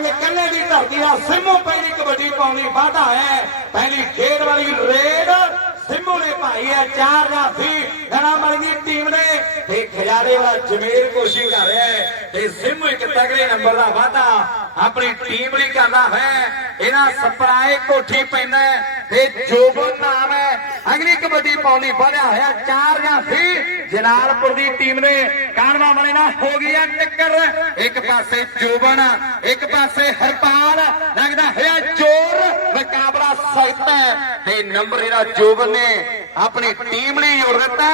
ਕਹਿੰਦੇ ਕੱਲੇ ਦੀ ਧਰਤੀ ਆ, ਸਿੰਮੂ ਪਹਿਲੀ ਕਬੱਡੀ ਪਾਉਣੀ ਵਾਧਾ ਹੈ। ਪਹਿਲੀ ਖੇਡ ਵਾਲੀ ਰੇਡ ਸਿੰਮੂ ਨੇ ਭਾਈ ਹੈ, ਚਾਰ ਦਾ ਸੀ ਗਣਾ ਟੀਮ ਨੇ। ਤੇ ਖਿਆਲੇ ਵਾਲਾ ਜਮੇਰ ਕੋਸ਼ਿਸ਼ ਕਰ ਰਿਹਾ ਹੈ ਤੇ ਸਿੰਮੂ ਇੱਕ ਤਗੜੇ ਨੰਬਰ ਦਾ ਵਾਧਾ ਆਪਣੀ ਟੀਮ ਲਈ ਕਰਦਾ ਹੈ। ਇਹਨਾਂ ਸਪਰਾਏ ਕੋਠੀ ਪੈਂਦਾ ਹੈ ਤੇ ਜੋਬਨ ਨਾਮ ਹੈ। ਅਗਲੀ ਕਬੱਡੀ ਪਾਉਣੀ ਵਧਿਆ ਹੋਇਆ ਚਾਰ ਜਾਂ ਸੀ ਜਲਾਲਪੁਰ ਦੀ ਟੀਮ ਨੇ ਕਾਨਵਾ ਵਾਲੇ ਨਾਲ ਹੋ ਗਈ ਆ ਟੱਕਰ। ਇੱਕ ਪਾਸੇ ਜੋਬਨ ਇੱਕ ਪਾਸੇ ਹਰਪਾਲ ਲੱਗਦਾ ਹੋਇਆ ਜ਼ੋਰ ਮੁਕਾਬਲਾ ਸਖਤ ਹੈ ਤੇ ਨੰਬਰ ਇਹਦਾ ਜੋਬਨ ਨੇ ਆਪਣੀ ਟੀਮ ਲਈ ਜੋੜ ਦਿੱਤਾ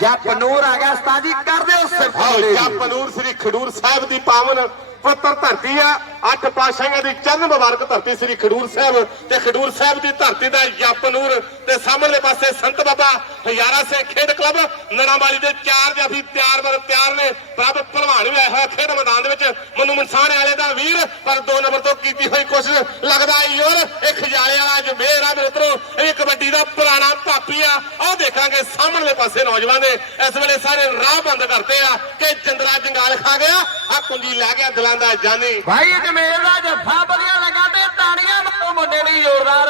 ਜੱਪ ਨੂਰ ਆ ਗਿਆ ਉਸਤਾਦ ਜੀ ਕਰ ਦਿਓ ਆਓ ਸਿਫਾਰਿਸ਼ ਜਪਨੂਰ ਸ੍ਰੀ ਖਡੂਰ ਸਾਹਿਬ ਦੀ ਪਾਵਨ ਪਵਿੱਤਰ ਧਰਤੀ ਆ। ਅੱਠ ਪਾਸ਼ਾਹੀਆਂ ਦੀ ਚੰਨ ਮੁਬਾਰਕ ਧਰਤੀ ਸ੍ਰੀ ਖਡੂਰ ਸਾਹਿਬ ਤੇ ਖਡੂਰ ਸਾਹਿਬ ਦੀ ਧਰਤੀ ਦਾ ਜਪਨੂਰ ਤੇ ਸਾਹਮਣੇ ਪਾਸੇ ਸੰਤ ਬਾਬਾ ਹਜ਼ਾਰਾ ਸੇ ਖੇਡ ਕਲੱਬ ਨਣਾਵਾਲੀ ਦੇ ਚਾਰ ਜਾਫੀ ਤਿਆਰ ਬਰ ਤਿਆਰ ਨੇ। ਪ੍ਰਭ ਭਲਵਾਨ ਵੀ ਆਇਆ ਹੋਇਆ ਖੇਡ ਮੈਦਾਨ ਦੇ ਵਿੱਚ। ਮਨੂ ਮਨਸਾਣੇ ਵਾਲੇ ਦਾ ਵੀਰ, ਪਰ ਦੋ ਨੰਬਰ ਤੋਂ ਕੀਤੀ ਹੋਈ ਕੋਸ਼ਿਸ਼। ਲੱਗਦਾ ਯੋਰ, ਇਹ ਖਜਾਲੇ ਵਾਲਾ ਜਮੇਰ ਆ ਮਿੱਤਰੋ। ਇਹ ਕਬੱਡੀ ਦਾ ਪੁਰਾਣਾ ਭਾਪੀ ਆ। ਉਹ ਦੇਖਾਂਗੇ ਸਾਹਮਣੇ ਪਾਸੇ ਨੌਜਵਾਨ ਨੇ ਇਸ ਵੇਲੇ ਸਾਰੇ ਰਾਹ ਬੰਦ ਕਰਤੇ ਆ ਕਿ ਚੰਦਰਾ ਜੰਗਾਲ ਖਾ ਗਿਆ, ਆ ਕੁੰਜੀ ਲੈ ਗਿਆ ਦਿਲਾਂ ਦਾ ਜਾਨੀ। ਭਾਈ ਜਮੇਰ ਦਾ ਜੱਫਾ ਵਧੀਆ ਲਗਾ ਤੇ ਤਾੜੀਆਂ ਮਾਰੋ ਮੁੰਡੇ ਲਈ ਜ਼ੋਰਦਾਰ।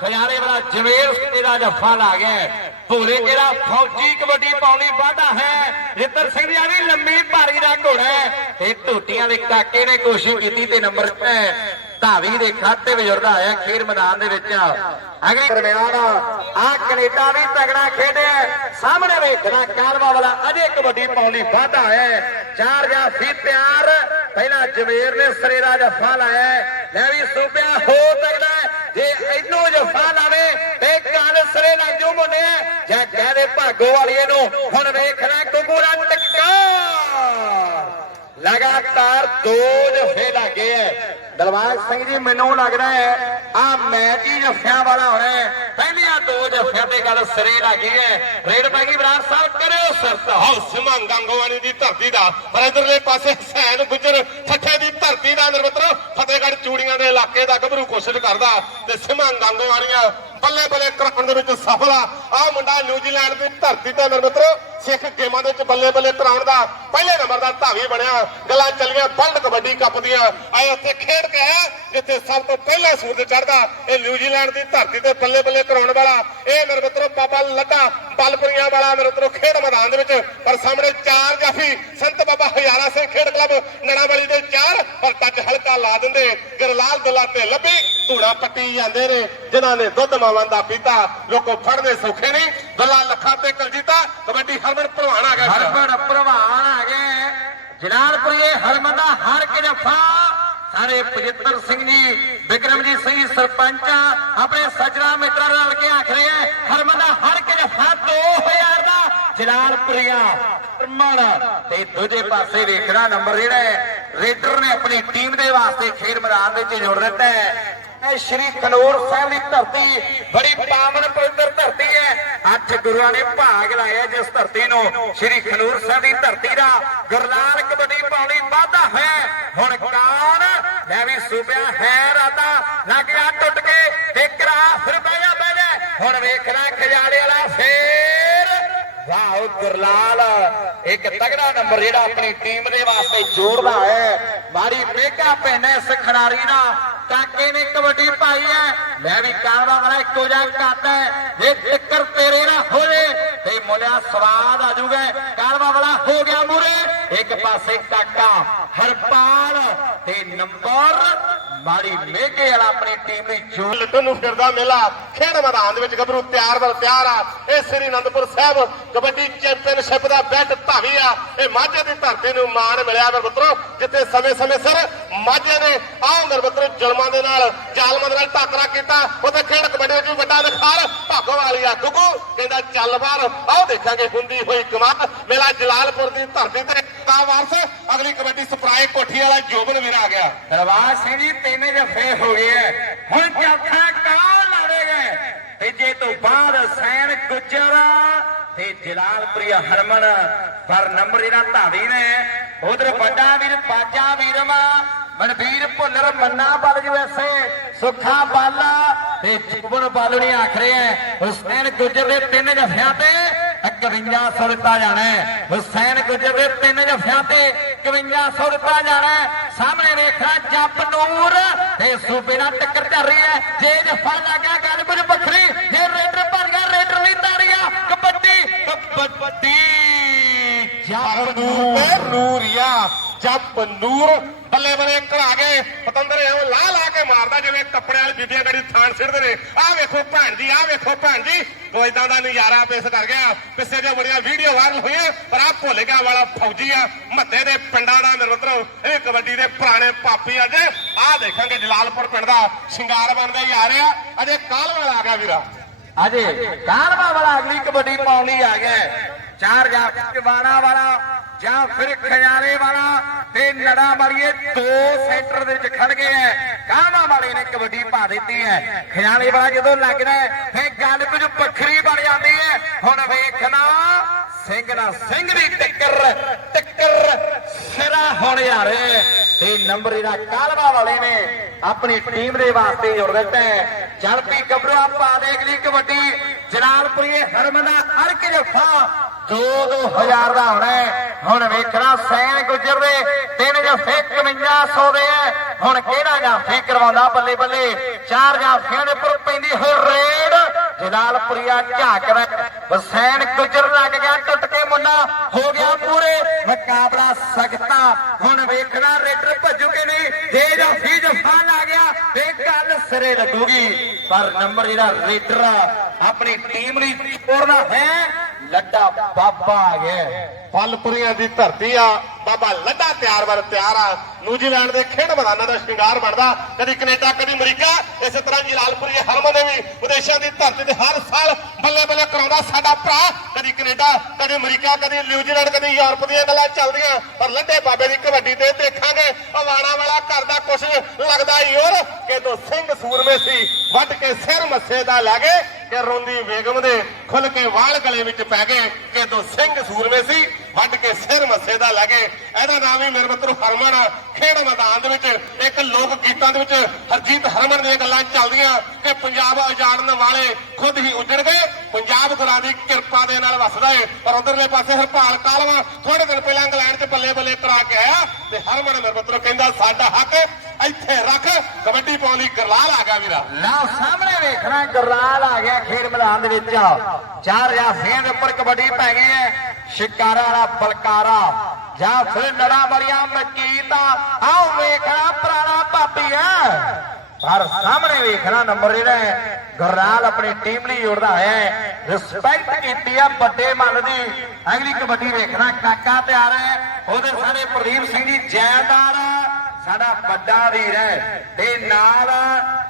ਖਿਆਲੇ ਵਾਲਾ ਜਮੇਰ ਸਿੰਘ ਜੱਫਾ ਲਾ ਗਿਆ ਭੋਲੇ ਕਿਹੜਾ ਫੌਜੀ ਕਬੱਡੀ ਪਾਉਣੀ ਵਾਧਾ ਹੈ। ਰਿੱਤਰ ਸਿੰਘ ਦੀ ਵੀ ਲੰਮੀ ਭਾਰੀ ਦਾ ਘੋੜਾ ਤੇ ਟੋਟੀਆਂ ਦੇ ਕਾਕੇ ਨੇ ਕੋਸ਼ਿਸ਼ ਕੀਤੀ ਤੇ ਨੰਬਰ ਧਾਵੀ ਦੇ ਖਾਤੇ ਵਿਜਰਦਾ ਆਇਆ ਖੇਡ ਮੈਦਾਨ ਦੇ ਵਿੱਚ। ਅਗਲੀ ਦਰਮਿਆਨ ਆ ਕੈਨੇਡਾ ਵੀ ਤਗੜਾ ਖੇਡਿਆ ਸਾਹਮਣੇ ਵੇਖਣਾ ਕਾਲਵਾ ਵਾਲਾ ਅਜੇ ਕਬੱਡੀ ਪਾਉਣੀ ਵਾਧਾ ਹੈ। ਚਾਰ ਜਾਂ ਸੀ ਤਿਆਰ। ਪਹਿਲਾਂ ਜਵੇਰ ਨੇ ਸਰੇ ਦਾ ਜੱਫਾ ਲਾਇਆ ਹੈ। ਲੈ ਵੀ ਸੂਬਿਆ ਹੋ ਸਕਦਾ ਜੇ ਇਹਨੂੰ ਜੱਫਾ ਲਾਵੇ ਤੇ ਗੱਲ ਸਰੇ ਲੱਗ ਜੂ ਮੁੰਡੇ ਜਾਂ ਕਹਦੇ ਭਾਗੋ ਵਾਲੀਏ ਨੂੰ, ਹੁਣ ਵੇਖਣਾ ਕੁਕੂਰਾ ਟਿੱਕਾ। ਲਗਾਤਾਰ ਦੋ ਜਫੇ ਲੱਗੇ ਐ ਦਲਵਾਗ ਸਿੰਘ ਜੀ, ਮੈਨੂੰ ਲੱਗਦਾ ਹੈ, ਆ ਮੈਚ ਹੀ ਜਫਿਆਂ ਵਾਲਾ ਹੋਣਾ ਹੈ। ਪਹਿਲੀਆਂ ਦੋ ਜਫਿਆਂ ਤੇ ਗੱਲ ਸਿਰੇ ਲੱਗੀ ਹੈ। ਰੇਡ ਪੈ ਗਈ, ਬਰਾੜ ਸਾਹਿਬ, ਕਰਿਓ ਸਰਤ ਆਓ ਸਿਮੰ ਦੀ ਧਰਤੀ ਦਾ। ਪਰ ਇਧਰਲੇ ਪਾਸੇ ਹਸੈਨ ਗੁਜਰ ਠੱਠੇ ਦੀ ਧਰਤੀ ਦਾ ਨਿਰਮਿਤਰ ਫਤਿਹਗੜ੍ਹ ਚੂੜੀਆਂ ਦੇ ਇਲਾਕੇ ਦਾ ਗੱਭਰੂ ਕੋਸ਼ਿਸ਼ ਕਰਦਾ ਤੇ ਸਿਮੰ ਗੰਗਵਾਨੀਆਂ ਬੱਲੇ ਬੱਲੇ ਕਰਾਉਣ ਦੇ ਵਿੱਚ ਸਫਲ ਆ। ਆ ਮੁੰਡਾ ਨਿਊਜ਼ੀਲੈਂਡ ਦੀ ਧਰਤੀ ਦਾ ਨਿਰਮਿਤਰ ਸਿੱਖ ਗੇਮਾਂ ਦੇ ਵਿੱਚ ਬੱਲੇ ਬੱਲੇ ਕਰਾਉਣ ਦਾ ਪਹਿਲੇ ਨੰਬਰ ਦਾ ਧਾਵੀ ਬਣਿਆ। ਗੱਲਾਂ ਚੱਲੀਆਂ ਵਰਲਡ ਕਬੱਡੀ ਕੱਪ ਦੀਆਂ। ਆਏ ਉੱਥੇ ਖੇਡ ਕੇ ਆਇਆ, ਜਿੱਥੇ ਸਭ ਤੋਂ ਪਹਿਲਾਂ ਸੂਰਜ ਚੜਦਾ ਇਹ ਨਿਊਜ਼ੀਲੈਂਡ ਦੀ ਧਰਤੀ ਤੇ ਬੱਲੇ ਬੱਲੇ ਕਰਾਉਣ ਵਾਲਾ। ਇਹ ਨਿਰਮਿਤਰ ਬਾਬਾ ਲੱਡਾ ਬਲਪੁਰੀਆਂ ਵਾਲਾ ਨਿਰਮਿਤਰ ਖੇਡ ਮੈਦਾਨ ਦੇ ਵਿੱਚ। ਪਰ ਸਾਹਮਣੇ ਚਾਰ ਜਾਫੀ, ਸੰਤ ਬਾਬਾ ਹਜ਼ਾਰਾ ਸਿੰਘ ਖੇਡ ਕਲੱਬ, ਨੜਾਵਾਲੀ ਦੇ ਚਾਰ। ਪਰ ਟੱਚ ਹਲਕਾ ਲਾ ਦਿੰਦੇ। ਗਰਲਾਲ ਦੁੱਲਾ ਤੇ ਲੱਭੀ ਧੂਣਾ ਪੱਟੀ ਜਾਂਦੇ ਨੇ, ਜਿਨ੍ਹਾਂ ਨੇ ਦੁੱਧ ਮਾਵਾਂ ਦਾ ਪੀਤਾ। ਲੋਕੋ ਫੜਦੇ ਸੌਖੇ ਨਹੀਂ ਦੁੱਲਾ ਲੱਖਾਂ ਤੇ ਕਲਜੀਤਾ, ਕਬੱਡੀ ਹਰਮਨ ਭਲਵਾਨ ਆ ਗਿਆ ਹਰਮਨ ਪ੍ਰਵਾਨ ਆ ਗਏ ਜਲਾਲਪੁਰੀਏ ਹਰਮਨ ਦਾ ਹਰ ਕੇ ਜਫਾ। ਸਾਰੇ ਪਜਿੱਤਰ ਸਿੰਘ ਜੀ ਵਿਕਰਮਜੀਤ ਸਿੰਘ ਜੀ ਸਰਪੰਚ ਆਪਣੇ ਸੱਜਣਾ ਮਿੱਤਰਾਂ ਨਾਲ ਕੇ ਆਖ ਰਹੇ ਹੈ ਹਰਮਨ ਦਾ ਹਰ ਕੇ ਜਫਾ 2000 ਦਾ। ਜਲਾਲਪੁਰੀਆ ਹਰਮਨ ਤੇ ਦੂਜੇ ਪਾਸੇ ਵੇਖਣਾ ਨੰਬਰ ਜਿਹੜਾ ਹੈ ਰੇਡਰ ਨੇ ਆਪਣੀ ਟੀਮ ਦੇ ਵਾਸਤੇ ਖੇਡ ਮੈਦਾਨ ਦੇ ਵਿੱਚ ਜੋੜ ਦਿੱਤਾ ਹੈ। ਇਹ ਸ਼੍ਰੀ ਖਨੌਰ ਸਾਹਿਬ ਦੀ ਧਰਤੀ ਬੜੀ ਪਾਵਨ ਪਵਿੱਤਰ ਧਰਤੀ ਅੱਠ ਗੁਰੂਆਂ ਨੇ ਭਾਗ ਲਾਇਆ ਜਿਸ ਧਰਤੀ ਨੂੰ। ਸ਼੍ਰੀ ਖਨੌਰ ਸਾਹਿਬ ਦੀ ਧਰਤੀ ਦਾ ਗੁਰਲਾਲ ਕਬੱਡੀ ਪਾਉਣੀ ਵਾਧਾ ਹੈ। ਹੁਣ ਕਾਨ ਲੈ ਵੀ ਸੂਬਿਆ ਹੈ ਰਾਤਾ ਲੱਗਿਆ ਟੁੱਟ ਕੇ ਤੇ ਕਰਾ ਫਿਰ ਬਹਿ ਜਾ ਬਹਿ ਜਾ। ਹੁਣ ਵੇਖਣਾ ਖਜਾਲੇ ਵਾਲਾ ਫੇਰ ਵਾਹ ਗੁਰਲਾਲ, ਇੱਕ ਤਗੜਾ ਨੰਬਰ ਜਿਹੜਾ ਆਪਣੀ ਟੀਮ ਦੇ ਵਾਸਤੇ ਜੋੜਦਾ ਹੈ। ਮਾਰੀ ਮੇਗਾ ਪੈਨੇ ਇਸ ਖਿਡਾਰੀ ਦਾ ਕਾਕੇ ਨੇ ਕਬੱਡੀ ਪਾਈ ਹੈ। ਮੈਂ ਵੀ ਕਾਰਵਾ ਵਾਲਾ ਇੱਕੋ ਜਿਹਾ ਕਰਦਾ ਜੇ ਟੱਕਰ ਤੇਰੇ ਨਾਲ ਹੋਵੇ, ਤੇ ਮੁੰਡਿਆ ਸਵਾਦ ਆ ਜਾਊਗਾ। ਕਾਰਵਾ ਵਾਲਾ ਹੋ ਗਿਆ ਮੂਰੇ। ਇੱਕ ਪਾਸੇ ਕਾਕਾ ਹਰਪਾਲ ਤੇ ਨੰਬਰ ਮਾਰੀ ਮੇਗੇ ਵਾਲਾ ਆਪਣੀ ਟੀਮ ਲਈ ਜੋੜ ਲੱਡੂ ਨੂੰ ਫਿਰਦਾ ਮੇਲਾ। ਖੇਡ ਮੈਦਾਨ ਦੇ ਵਿੱਚ ਗੱਭਰੂ ਤਿਆਰ ਬਰ ਤਿਆਰ ਆ। ਇਹ ਸ੍ਰੀ ਅਨੰਦਪੁਰ ਸਾਹਿਬ ਕਬੱਡੀ ਚੈਂਪੀਅਨਸ਼ਿਪ ਦਾ ਬੈਟ ਧਾਵੀ ਆ। ਇਹ ਮਾਝੇ ਦੀ ਧਰਤੀ ਨੂੰ ਮਾਣ ਮਿਲਿਆ ਮਿੱਤਰੋ ਜਿੱਥੇ ਸਮੇਂ-ਸਮੇਂ ਸਿਰ ਮਾਝੇ ਨੇ ਆਹ ਮਿੱਤਰੋ ਜ਼ੁਲਮਾਂ ਦੇ ਨਾਲ ਜ਼ਾਲਮਾਂ ਦੇ ਨਾਲ ਟਾਕਰਾ ਕੀਤਾ। ਉੱਥੇ ਖੇਡ ਕਬੱਡੀ ਵਿੱਚ ਵੀ ਵੱਡਾ ਨਿਖਾਰ ਭਾਗੋ ਵਾਲੀ ਆ ਗੁੱਗੂ। ਕਹਿੰਦਾ ਚੱਲ ਬਾਹਰ ਆਓ ਦੇਖਾਂਗੇ। ਹੁੰਦੀ ਹੋਈ ਕਮਾਲ ਮੇਲਾ ਜਲਾਲਪੁਰ ਦੀ ਧਰਤੀ ਤੇ ਤਾਂ ਵਾਰਸ ਅਗਲੀ ਕਬੱਡੀ ਸਪਰਾਏ ਕੋਠੀ ਵਾਲਾ ਜੋਬਨ ਵੀਰ ਆ ਗਿਆ। ਦਰਬਾਰ ਸਿੰਘ ਜੀ ਤਿੰਨ ਜਫੇ ਹੋ ਗਏ ਹੁਣ ਚੌਥਾ ਕੌਣ ਲੜੇਗਾ ਤੀਜੇ ਤੋਂ ਬਾਅਦ ਸੈਨ ਗੁੱਜਰ ਤੇ ਜਲਾਲਪੁਰੀ ਹਰਮਨ, ਪਰ ਨੰਬਰ ਇਹਨਾਂ ਧਾਵੀ ਨੇ। ਉਧਰ ਵੱਡਾ ਵੀਰ, ਬਾਜਾ ਵੀਰਮਾ ਮਨਵੀਰ ਭੁੱਲਰ ਮੰਨਾ ਬਲ ਜਵੈਸੇ ਸੁੱਖਾ ਬਾਲਾ ਤੇ ਜੁਬਨ ਬਾਲਣੀ ਆਖ ਰਹੇ ਹੈ। ਹੁਸੈਨ ਗੁੱਜਰ ਦੇ ਤਿੰਨ ਜਫਿਆਂ ਤੇ 5100 ਦਿੱਤਾ ਜਾਣਾ ਹੁਸੈਨ ਗੁੱਜਰ ਦੇ ਤਿੰਨ ਜਫਿਆਂ ਤੇ 5100 ਦਿੱਤਾ ਜਾਣਾ ਸਾਹਮਣੇ ਵੇਖਣਾ ਜੱਪ ਨੂਰ। ਤੇ ਸੂਬੇ ਨਾਲ ਟੱਕਰ ਚੱਲ ਰਹੀ ਹੈ। ਜੇ ਜੱਫਾ ਲੱਗਾ ਗੱਲ ਕੁਝ ਵੱਖਰੀ। ਜੇ ਰੇਡਰ ਭਰ ਗਿਆ, ਰੇਡਰ ਵੀ ਤਾੜੀਆ ਕਬੱਡੀ ਕਬੱਡੀ। ਜੱਪ ਨੂਰ ਨੂਰੀਆ ਜੱਪ ਨੂਰ ਬੱਲੇ ਬੱਲੇ ਘੜਾ ਗਏ। ਪਤੰਦਰ ਐਵੇਂ ਲਾ ਲਾ ਕੇ ਮਾਰਦਾ, ਜਿਵੇਂ ਕੱਪੜੇ ਵਾਲੀ ਬੀਬੀਆਂ ਗੜੀ ਥਾਣ ਸਿੱਟਦੇ ਨੇ। ਆਹ ਵੇਖੋ ਭੈਣ ਜੀ, ਆਹ ਵੇਖੋ ਭੈਣ ਜੀ। ਉਹ ਇਦਾਂ ਦਾ ਨਜ਼ਾਰਾ ਪੇਸ਼ ਕਰ ਗਿਆ। ਪਿੱਛੇ ਜੇ ਬੜੀਆਂ ਵੀਡੀਓ ਵਾਇਰਲ ਹੋਈਆਂ, ਪਰ ਆਹ ਭੁੱਲ ਗਿਆ ਵਾਲਾ ਫੌਜੀ ਆ ਮੱਤੇ ਦੇ ਪਿੰਡਾਂ ਦਾ ਨਿਰਵਤਰ ਇਹ ਕਬੱਡੀ ਦੇ ਪੁਰਾਣੇ ਪਾਪੀ ਅੱਜ ਆਹ ਦੇਖਾਂਗੇ ਜਲਾਲਪੁਰ ਪਿੰਡ ਦਾ ਸ਼ਿੰਗਾਰ ਬਣਦਾ ਹੀ ਆ। ਰਿਹਾ ਅਜੇ ਕਾਲ ਆ ਗਿਆ ਵੀਰਾ। ਅਜੇ ਕਾਲਵਾ ਵਾਲਾ ਅਗਲੀ ਕਬੱਡੀ ਪਾਉਣ ਲਈ ਆ ਗਿਆ। ਚਾਰ ਜਾ ਜਵਾਨਾ ਵਾਲਾ। ਜਾਂ ਫਿਰ ਖਜ਼ਾਨੇ ਵਾਲਾ ਤੇ ਨੜਾ ਵਾਲੀਏ ਦੋ ਸੈਂਟਰ ਦੇ ਵਿੱਚ ਖੜ ਗਏ ਹੈ ਕਾਲਵਾ ਵਾਲੇ ਨੇ ਕਬੱਡੀ ਪਾ ਦਿੱਤੀ ਹੈ ਖਜ਼ਾਨੇ ਵਾਲਾ ਜਦੋਂ ਲੱਗਦਾ ਹੈ ਫੇ ਗੱਲ ਕੁਝ ਵੱਖਰੀ ਬਣ ਜਾਂਦੀ ਹੈ ਹੁਣ ਵੇਖਣਾ, ਸਿੰਘ ਨਾਲ ਸਿੰਘ ਦੀ ਟੱਕਰ ਟੱਕਰ ਸਿਰਾ ਹੁਣ ਯਾਰ ਤੇ ਨੰਬਰ ਇਹਦਾ ਕਾਲਵਾ ਵਾਲੇ ਨੇ, ਆਪਣੀ ਟੀਮ ਦੇ ਵਾਸਤੇ ਜੁੜ ਦਿੱਤਾ ਹੈ। ਚੱਲ ਪੀ ਪਾ ਦੇ ਅਗਲੀ ਕਬੱਡੀ, ਜਲਾਲਪੁਰੀਏ ਹਰਮਨ ਹਰ ਕੇ ਜਫਾ। ਦੋ ਦੋ ਦਾ ਹੋਣਾ ਹੈ। ਹੁਣ ਵੇਖਣਾ ਸੈਨ ਗੁਜਰ ਦੇ, ਤਿੰਨ ਜਫੇ 5100 ਦੇ ਹੈ। ਹੁਣ ਕਿਹੜਾ ਜਾਫੀ ਕਰਵਾਉਂਦਾ ਬੱਲੇ ਬੱਲੇ ਚਾਰ ਜਾਫੀਆਂ ਦੇ ਉੱਪਰ ਪੈਂਦੀ ਹੋਈ ਰੇਡ। ਜਲਾਲਪੁਰੀਆ ਝਾਕਦਾ ਬਸੈਨ ਗੁਜਰ ਲੱਗ ਗਿਆ, ਟੁੱਟ ਕੇ ਮੁੰਡਾ ਹੋ ਗਿਆ ਪੂਰੇ। ਮੁਕਾਬਲਾ ਸਖਤਾ ਵੇਖਣਾ ਰੇਡਰ ਭੱਜੂ ਕਿ ਨਹੀਂ। ਜੇ ਜਾਫੀ ਜਫਾ ਆ ਗਿਆ ਤੇ ਗੱਲ ਸਿਰੇ ਲੱਗੂਗੀ। ਪਰ ਨੰਬਰ ਜਿਹੜਾ ਰੇਡਰ ਆ, ਆਪਣੀ ਟੀਮ ਲਈ ਤੋੜਨਾ ਹੈ। ਲੱਡਾ ਬਾਬਾ ਆ ਫਲਪੁਰੀਆਂ ਦੀ ਧਰਤੀ ਆ। ਬਾਬਾ ਲੱਡਾ ਤਿਆਰ ਵਰ ਤਿਆਰ ਆ। ਨਿਊਜ਼ੀਲੈਂਡ ਦੇ ਖੇਡ ਮੈਦਾਨਾਂ ਦਾ ਸ਼ਿੰਗਾਰ ਬਣਦਾ। ਕਦੀ ਕੈਨੇਡਾ, ਕਦੀ ਅਮਰੀਕਾ। ਇਸੇ ਤਰ੍ਹਾਂ ਜਲਾਲਪੁਰੀ ਹਰਮਨ ਨੇ ਵੀ ਵਿਦੇਸ਼ਾਂ ਦੀ ਧਰਤੀ ਤੇ ਹਰ ਸਾਲ ਬੱਲੇ ਬੱਲੇ ਕਰਾਉਂਦਾ ਸਾਡਾ ਭਰਾ। ਕਦੀ ਕੈਨੇਡਾ, ਕਦੀ ਅਮਰੀਕਾ, ਕਦੀ ਨਿਊਜ਼ੀਲੈਂਡ, ਕਦੀ ਯੂਰਪ ਦੀਆਂ ਗੱਲਾਂ ਚੱਲਦੀਆਂ। ਪਰ ਲੱਡੇ ਬਾਬੇ ਦੀ ਕਬੱਡੀ ਤੇ ਦੇਖਾਂਗੇ। ਅਵਾਣਾ ਵਾਲਾ ਕਰਦਾ ਕੁਛ ਲੱਗਦਾ ਹੀ ਹੋਰ। ਕਿ ਦੋ ਸਿੰਘ ਸੂਰਮੇ ਸੀ, ਵੱਢ ਕੇ ਸਿਰ ਮੱਸੇ ਦਾ ਲੈ ਗਏ। ਕਿ ਰੋਂਦੀ ਬੇਗਮ ਦੇ ਖੁੱਲ ਕੇ ਵਾਲ ਗਲੇ ਵਿੱਚ ਪੈ ਗਏ। ਕਿ ਦੋ ਸਿੰਘ ਸੂਰਮੇ ਸੀ, ਵੱਢ ਕੇ ਸਿਰ ਮੱਸੇ ਦਾ ਲੈ ਗਏ। ਇਹਦਾ ਨਾਮ ਹੀ ਮੇਰੇ ਮਿੱਤਰ ਹਰਮਨ ਖੇਡ ਮੈਦਾਨ ਦੇ ਵਿੱਚ ਇੱਕ ਲੋਕ ਗੀਤਾਂ ਦੇ ਵਿੱਚ ਹਰਜੀਤ ਹਰਮਨ ਦੀਆਂ ਗੱਲਾਂ ਚੱਲਦੀਆਂ ਕਿ ਪੰਜਾਬ ਉਜਾੜਨ ਵਾਲੇ ਖੁਦ ਹੀ ਉਜੜ ਗਏ ਪੰਜਾਬ ਗੁਰਾਂ ਦੀ ਕਿਰਪਾ ਦੇ ਨਾਲ ਵਸਦਾ ਏ। ਪਰ ਉਧਰਲੇ ਪਾਸੇ ਹਰਪਾਲ ਕਾਲਵਾ ਥੋੜੇ ਦਿਨ ਪਹਿਲਾਂ ਇੰਗਲੈਂਡ 'ਚ ਬੱਲੇ ਬੱਲੇ ਕਰਾ ਕੇ ਆਇਆ ਤੇ ਹਰਮਨ ਮੇਰੇ ਮਿੱਤਰ ਕਹਿੰਦਾ, ਸਾਡਾ ਹੱਕ ਇੱਥੇ ਰੱਖ। ਕਬੱਡੀ ਪਾਉਣ ਲਈ ਗਰਲਾਲ ਆ ਗਿਆ ਵੀਰਾ। ਲਓ, ਸਾਹਮਣੇ ਵੇਖਣਾ ਗਰਾਲ ਆ ਗਿਆ ਖੇਡ ਮੈਦਾਨ ਦੇ ਵਿੱਚ। ਚਾਰ ਜਾਫੀਆਂ ਦੇ ਉੱਪਰ ਕਬੱਡੀ ਪੈ ਗਈ ਹੈ ਸ਼ਿਕਾਰਾ ਵਾਲਾ ਬਲਕਾਰਾ। ਜਾਂ ਨੜਾ ਵਾਲੀਆਂ ਮਕੀਤ ਆਓ ਵੇਖਣਾ ਪੁਰਾਣਾ ਪਾਪੀ ਹੈ ਪਰ ਸਾਹਮਣੇ ਵੇਖਣਾ ਨੰਬਰ ਜਿਹੜਾ ਹੈ। ਆਪਣੀ ਟੀਮ ਲਈ ਜੋੜਦਾ ਹੈ। ਰਿਸਪੈਕਟ ਕੀਤੀ ਆ ਵੱਡੇ ਮਨ ਦੀ। ਅਗਲੀ ਕਬੱਡੀ ਵੇਖਣਾ ਕਾਕਾ ਤਿਆਰ ਹੈ। ਉਹਦੇ ਸਾਰੇ ਪ੍ਰਦੀਪ ਸਿੰਘ ਜੀ ਜੈਦਾਰ ਸਾਡਾ ਵੱਡਾ ਵੀਰ ਹੈ ਤੇ ਨਾਲ